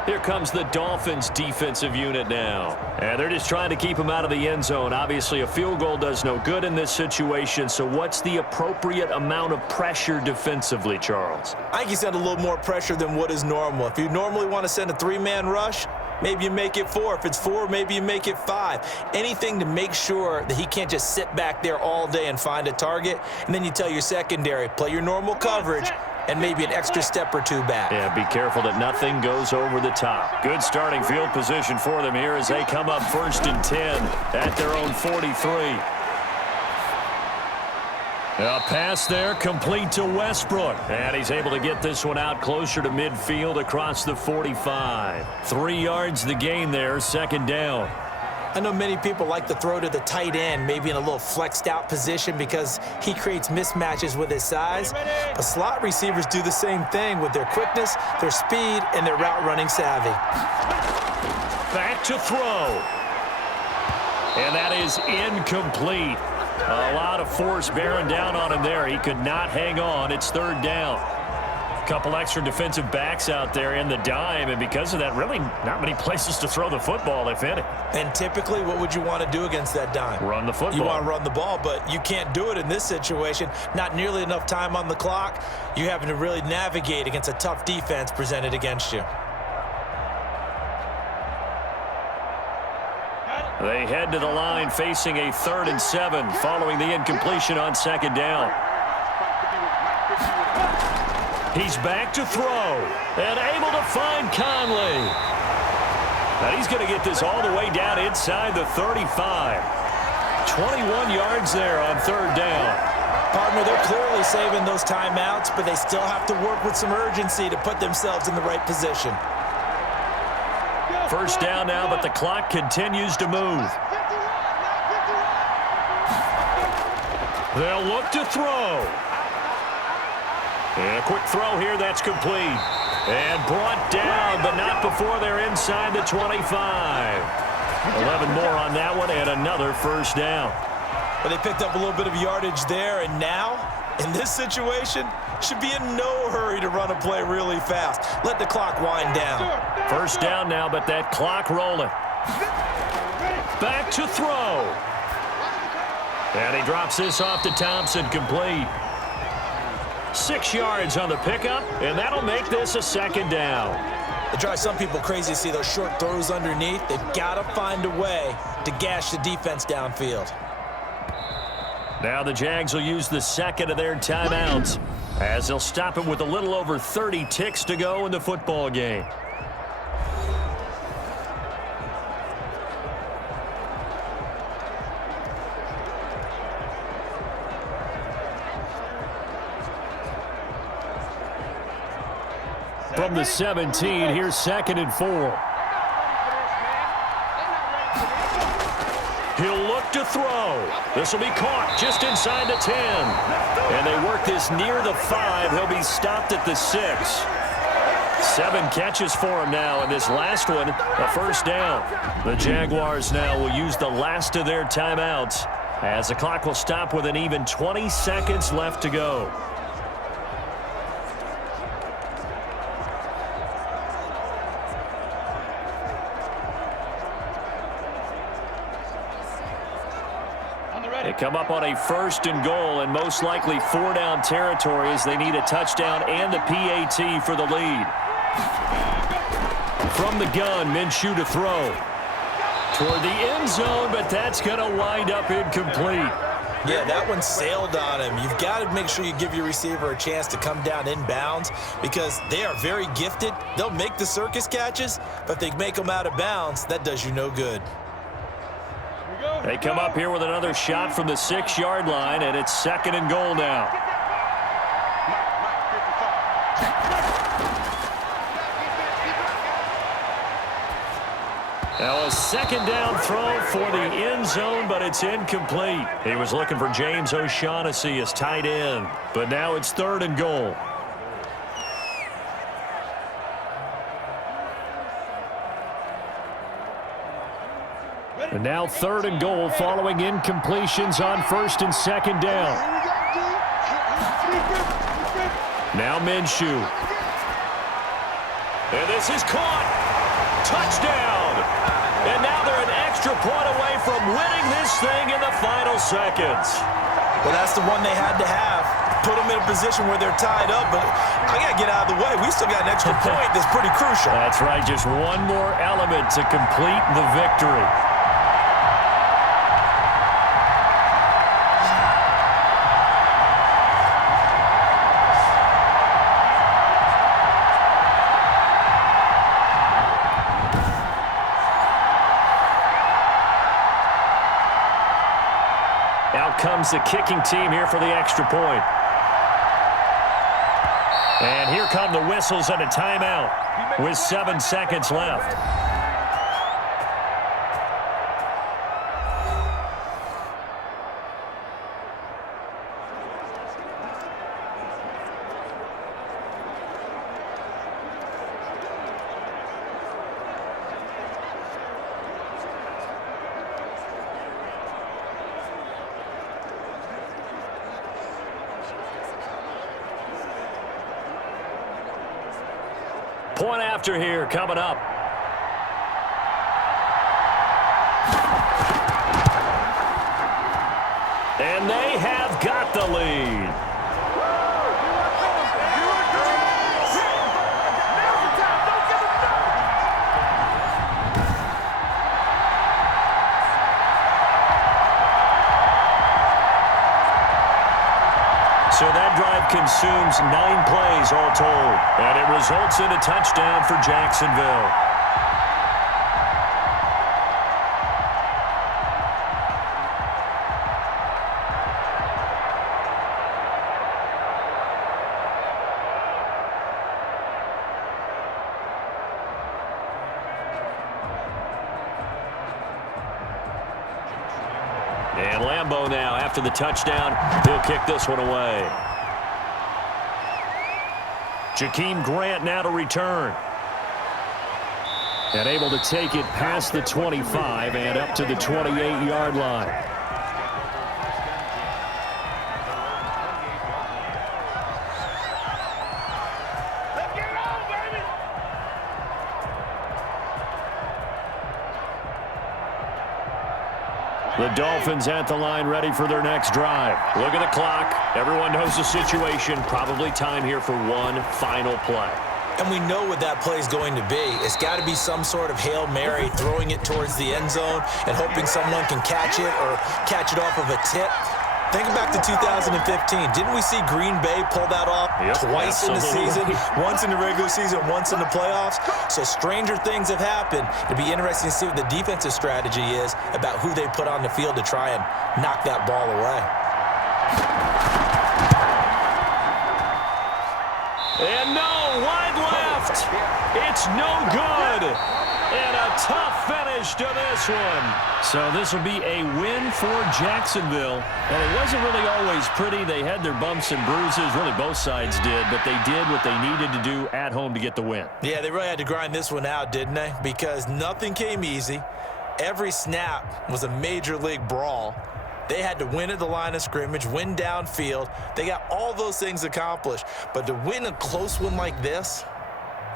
Here comes the Dolphins defensive unit now. And they're just trying to keep him out of the end zone. Obviously, a field goal does no good in this situation. So what's the appropriate amount of pressure defensively, Charles? I think you send a little more pressure than what is normal. If you normally want to send a 3-man rush, maybe you make it 4. If it's 4, maybe you make it 5. Anything to make sure that he can't just sit back there all day and find a target. And then you tell your secondary, play your normal coverage, and maybe an extra step or 2 back. Yeah, be careful that nothing goes over the top. Good starting field position for them here as they come up 1st and 10 at their own 43. A pass there complete to Westbrook. And he's able to get this one out closer to midfield across the 45. 3 yards the gain there, 2nd down. I know many people like to throw to the tight end, maybe in a little flexed out position because he creates mismatches with his size. But slot receivers do the same thing with their quickness, their speed, and their route running savvy. Back to throw. And that is incomplete. A lot of force bearing down on him there. He could not hang on. It's 3rd down. Couple extra defensive backs out there in the dime, and because of that, really not many places to throw the football, if any. And typically, what would you want to do against that dime? Run the football. You want to run the ball, but you can't do it in this situation. Not nearly enough time on the clock. You're having to really navigate against a tough defense presented against you. They head to the line facing a 3rd and 7 following the incompletion on 2nd down. He's back to throw and able to find Conley. And he's going to get this all the way down inside the 35. 21 yards there on 3rd down. Partner, they're clearly saving those timeouts, but they still have to work with some urgency to put themselves in the right position. 1st down now, but the clock continues to move. They'll look to throw. And a quick throw here, that's complete. And brought down, but not before they're inside the 25. 11 more on that one, and another 1st down. But they picked up a little bit of yardage there, and now, in this situation, should be in no hurry to run a play really fast. Let the clock wind down. First down now, but that clock rolling. Back to throw. And he drops this off to Thompson, complete. 6 yards on the pickup, and that'll make this a second down. It drives some people crazy to see those short throws underneath. They've got to find a way to gash the defense downfield. Now the Jags will use the second of their timeouts as they'll stop it with a little over 30 ticks to go in the football game. From the 17, here's 2nd and 4. He'll look to throw. This will be caught just inside the 10. And they work this near the 5. He'll be stopped at the 6. 7 catches for him now, and this last one, a first down. The Jaguars now will use the last of their timeouts as the clock will stop with an even 20 seconds left to go. They come up on a 1st and goal, and most likely 4-down territory as they need a touchdown and the PAT for the lead. From the gun, Minshew to throw. Toward the end zone, but that's going to wind up incomplete. Yeah, that one sailed on him. You've got to make sure you give your receiver a chance to come down inbounds because they are very gifted. They'll make the circus catches, but if they make them out of bounds, that does you no good. They come up here with another shot from the 6-yard line, and it's 2nd and goal now. Now a 2nd down throw for the end zone, but it's incomplete. He was looking for James O'Shaughnessy as tight end, but now it's 3rd and goal. And now 3rd and goal following incompletions on 1st and 2nd down. Now Minshew. And this is caught. Touchdown. And now they're an extra point away from winning this thing in the final seconds. Well, that's the one they had to have. Put them in a position where they're tied up, but I got to get out of the way. We still got an extra point that's pretty crucial. That's right. Just one more element to complete the victory. Out comes the kicking team here for the extra point. And here come the whistles and a timeout with 7 seconds left. Point after here coming up. And they have got the lead. So that drive consumes 9 plays all told, and it results in a touchdown for Jacksonville. And Lambeau now, after the touchdown, he'll kick this one away. Jakeem Grant now to return. And able to take it past the 25 and up to the 28-yard line. The Dolphins at the line, ready for their next drive. Look at the clock. Everyone knows the situation. Probably time here for one final play. And we know what that play is going to be. It's got to be some sort of Hail Mary, throwing it towards the end zone and hoping someone can catch it or catch it off of a tip. Thinking back to 2015, didn't we see Green Bay pull that off twice in the season? Once in the regular season, once in the playoffs. So stranger things have happened. It'd be interesting to see what the defensive strategy is about who they put on the field to try and knock that ball away. And no, wide left. It's no good. And a tough finish to this one. So this will be a win for Jacksonville. And it wasn't really always pretty. They had their bumps and bruises. Really, both sides did. But they did what they needed to do at home to get the win. Yeah, they really had to grind this one out, didn't they? Because nothing came easy. Every snap was a major league brawl. They had to win at the line of scrimmage, win downfield. They got all those things accomplished. But to win a close one like this,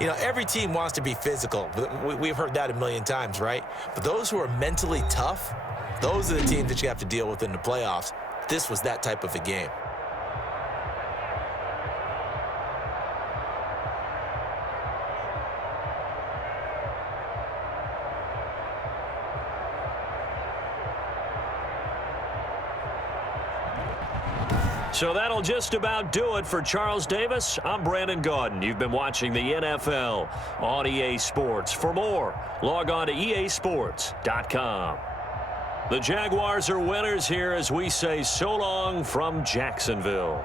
you know, every team wants to be physical. We've heard that a million times, right? But those who are mentally tough, those are the teams that you have to deal with in the playoffs. This was that type of a game. So that'll just about do it for Charles Davis. I'm Brandon Gaudin. You've been watching the NFL on EA Sports. For more, log on to easports.com. The Jaguars are winners here as we say so long from Jacksonville.